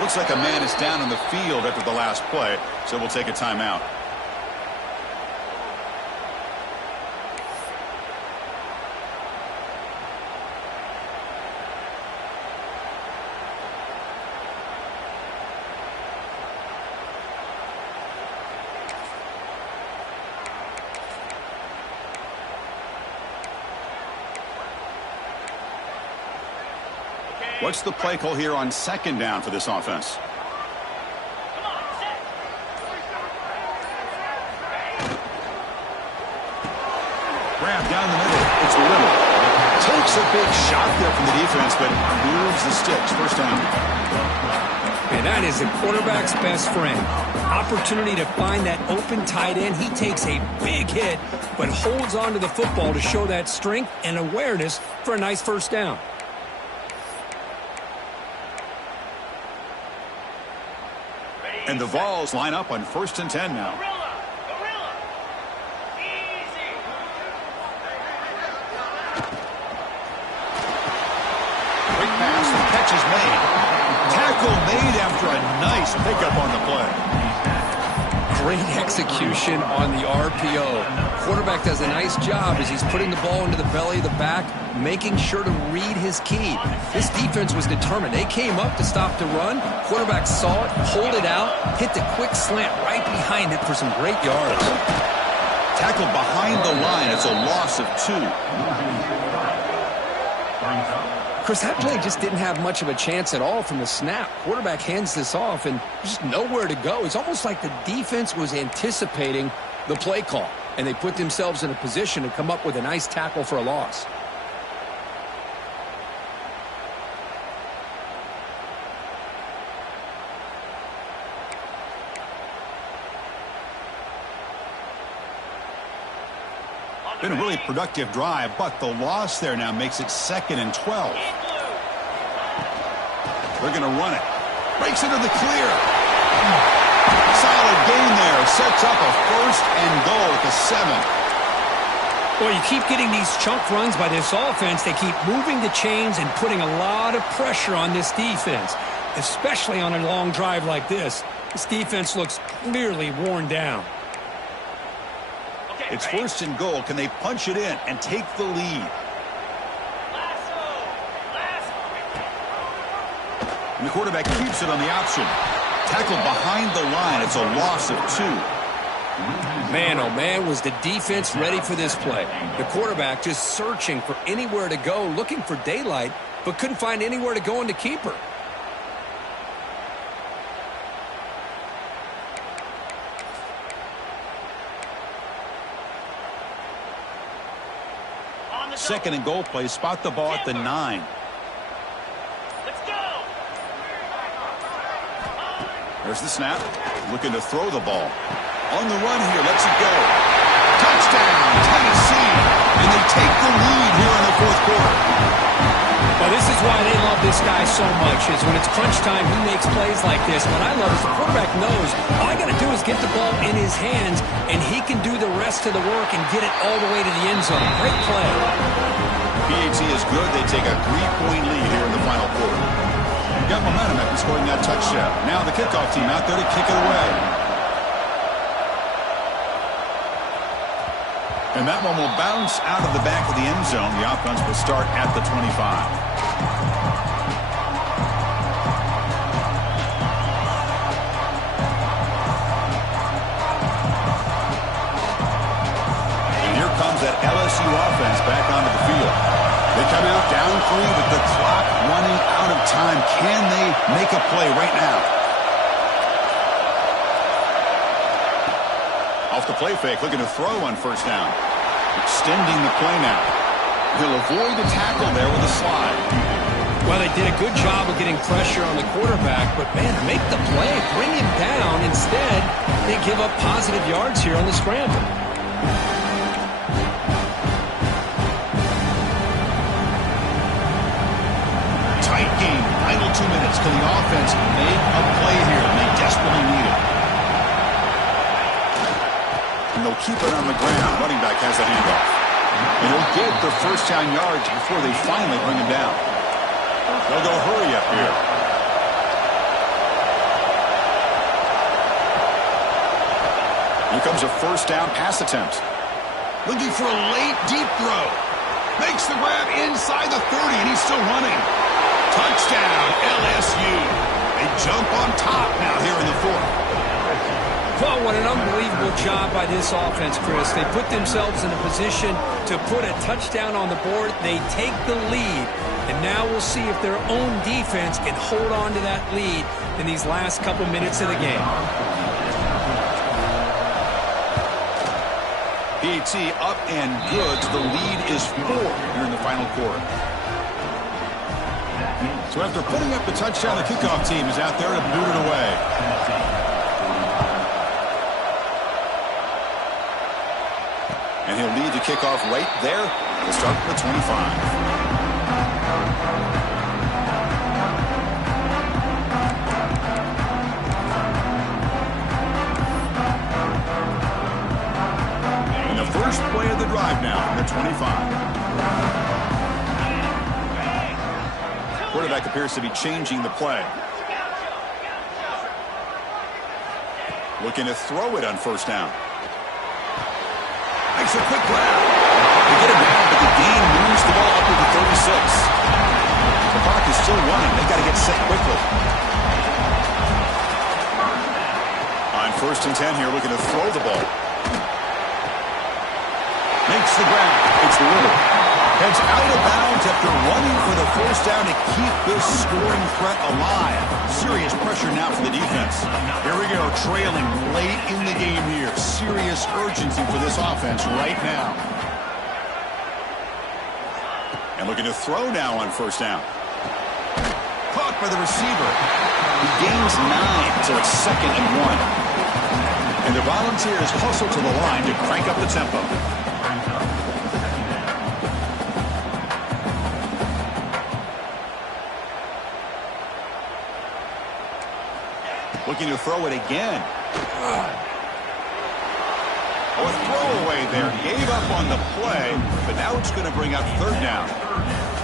Looks like a man is down on the field after the last play, so we'll take a timeout. What's the play call here on second down for this offense? Grab down the middle. It's Little. Takes a big shot there from the defense, but moves the sticks. First down. And that is the quarterback's best friend. Opportunity to find that open tight end. He takes a big hit, but holds on to the football to show that strength and awareness for a nice first down. And the Vols line up on 1st and 10 now. Quick pass, the catch is made. Tackle made after a nice pickup on the play. Great execution on the RPO. Quarterback does a nice job as he's putting the ball into the belly of the back, making sure to read his key. This defense was determined. They came up to stop the run. Quarterback saw it, pulled it out, hit the quick slant right behind it for some great yards. Tackled behind the line. It's a loss of 2. Chris, that play just didn't have much of a chance at all from the snap. Quarterback hands this off, and there's just nowhere to go. It's almost like the defense was anticipating the play call, and they put themselves in a position to come up with a nice tackle for a loss. Been a really productive drive, but the loss there now makes it 2nd and 12. They're going to run it. Breaks into the clear. Solid gain there. Sets up a 1st and goal at the 7. Well, you keep getting these chunk runs by this offense. They keep moving the chains and putting a lot of pressure on this defense, especially on a long drive like this. This defense looks clearly worn down. It's 1st and goal. Can they punch it in and take the lead? And the quarterback keeps it on the option. Tackled behind the line. It's a loss of 2. Man, oh man, was the defense ready for this play. The quarterback just searching for anywhere to go, looking for daylight, but couldn't find anywhere to go in the keeper. Second and goal play. Spot the ball at the 9. Let's go. There's the snap. Looking to throw the ball. On the run here. Lets it go. Touchdown, Tennessee. And they take the lead here in the 4th quarter. Well, this is why they love this guy so much, is when it's crunch time, he makes plays like this. What I love is the quarterback knows all I got to do is get the ball in his hands, and he can do the rest of the work and get it all the way to the end zone. Great play. PAT is good. They take a 3-point lead here in the final quarter. Got momentum after scoring that touchdown. Now the kickoff team out there to kick it away. And that one will bounce out of the back of the end zone. The offense will start at the 25. And here comes that LSU offense back onto the field. They come out down 3 with the clock running out of time. Can they make a play right now? Off the play fake, looking to throw on 1st down. Extending the play now. He'll avoid the tackle there with a slide. Well, they did a good job of getting pressure on the quarterback, but, man, make the play, bring him down. Instead, they give up positive yards here on the scramble. Tight game, final 2 minutes. Can the offense make a play here? And they desperately need it. And they'll keep it on the ground. Running back has the handoff. And he'll get the 1st down yards before they finally bring him down. They'll go hurry up here. Here comes a 1st down pass attempt. Looking for a late, deep throw. Makes the grab inside the 30, and he's still running. Touchdown, LSU. They jump on top now here in the 4th. Well, what an unbelievable job by this offense, Chris. They put themselves in a position to put a touchdown on the board. They take the lead, and now we'll see if their own defense can hold on to that lead in these last couple minutes of the game. PAT up and good. The lead is 4 here in the final quarter. So after putting up the touchdown, the kickoff team is out there to boot it away. And he'll lead the kickoff right there to start from the 25. And the first play of the drive now from the 25. Quarterback appears to be changing the play. Looking to throw it on 1st down. Makes a quick grab. They get it down, but the gain moves the ball up to the 36. The clock is still running. They got to get set quickly. On 1st and 10 here, looking to throw the ball. Makes the grab. It's Little. Heads out of bounds after running for the first down to keep this scoring threat alive. Serious pressure now for the defense. Here we go, trailing late in the game here. Serious urgency for this offense right now. And looking to throw now on first down. Caught by the receiver. He gains 9, so it's 2nd and 1. And the Volunteers hustle to the line to crank up the tempo. Looking to throw it again. Oh, a throwaway there. Gave up on the play, but now it's going to bring up 3rd down.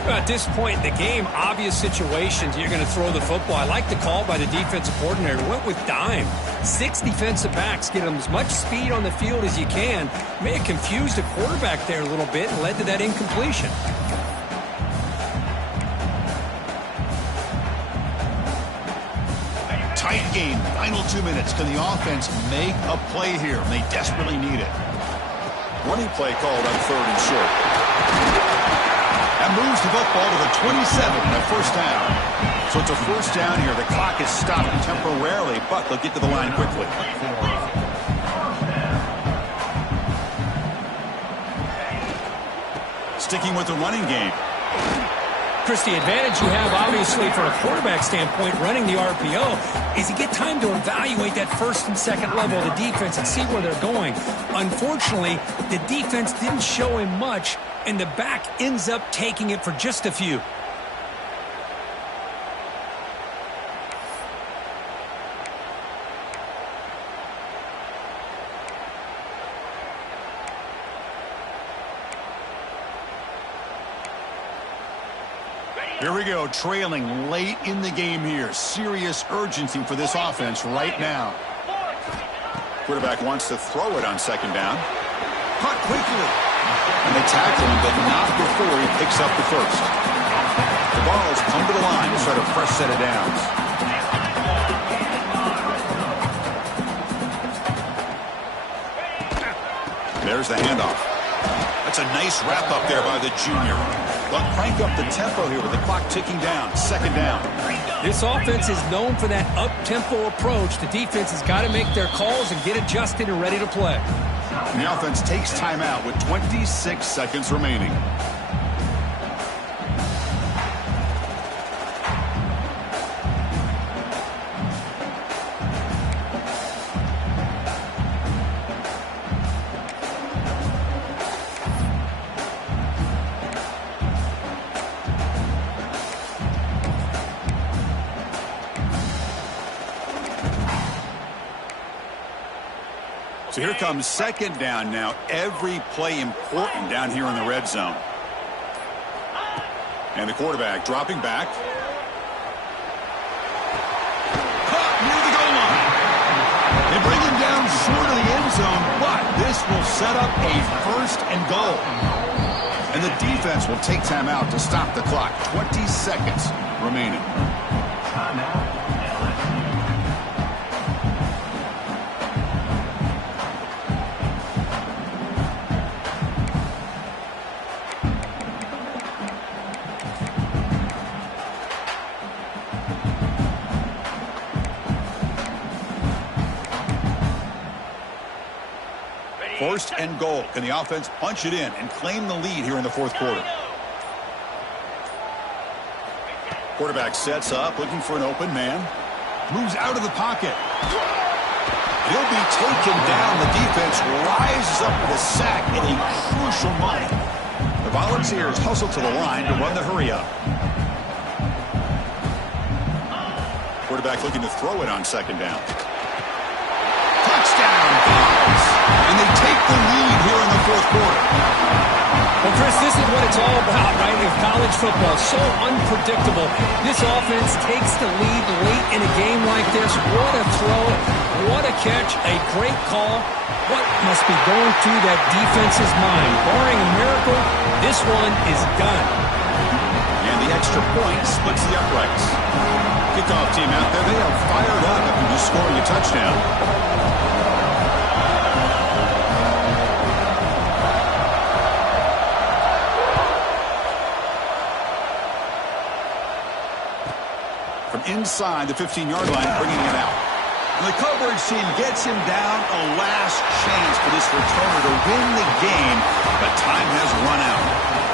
At this point in the game, obvious situations, you're going to throw the football. I like the call by the defensive coordinator. Went with dime. 6 defensive backs, get them as much speed on the field as you can. May have confused the quarterback there a little bit and led to that incompletion. Tight game, final 2 minutes. Can the offense make a play here? They desperately need it. Running play called on 3rd and short. That moves the football to the 27 and a first down. So it's a first down here. The clock is stopped temporarily, but they'll get to the line quickly. Sticking with the running game. Chris, the advantage you have, obviously, from a quarterback standpoint, running the RPO, is you get time to evaluate that 1st and 2nd level of the defense and see where they're going. Unfortunately, the defense didn't show him much, and the back ends up taking it for just a few. Here we go, trailing late in the game here. Serious urgency for this offense right now. Quarterback wants to throw it on 2nd down. Caught quickly. And they tackle him, but not before he picks up the first. The ball's come to the line to start a fresh set of downs. There's the handoff. That's a nice wrap up there by the junior. They'll crank up the tempo here with the clock ticking down. 2nd down. This offense is known for that up-tempo approach. The defense has got to make their calls and get adjusted and ready to play. And the offense takes timeout with 26 seconds remaining. So here comes 2nd down now. Every play important down here in the red zone. And the quarterback dropping back. Caught near the goal line. They bring him down short of the end zone, but this will set up a 1st and goal. And the defense will take time out to stop the clock. 20 seconds remaining. First and goal. Can the offense punch it in and claim the lead here in the 4th quarter? Quarterback sets up, looking for an open man. Moves out of the pocket. He'll be taken down. The defense rises up with a sack in a crucial moment. The Volunteers hustle to the line to run the hurry up. Quarterback looking to throw it on 2nd down. Touchdown, Vols! And they take the lead here in the 4th quarter. Well, Chris, this is what it's all about, right? In college football, so unpredictable. This offense takes the lead late in a game like this. What a throw. What a catch. A great call. What must be going through that defense's mind? Barring a miracle, this one is done. And the extra point splits the uprights. Kickoff team out there, they are fired up after just scoring a touchdown. inside the 15-yard line, bringing it out. And the coverage team gets him down. A last chance for this returner to win the game, but time has run out.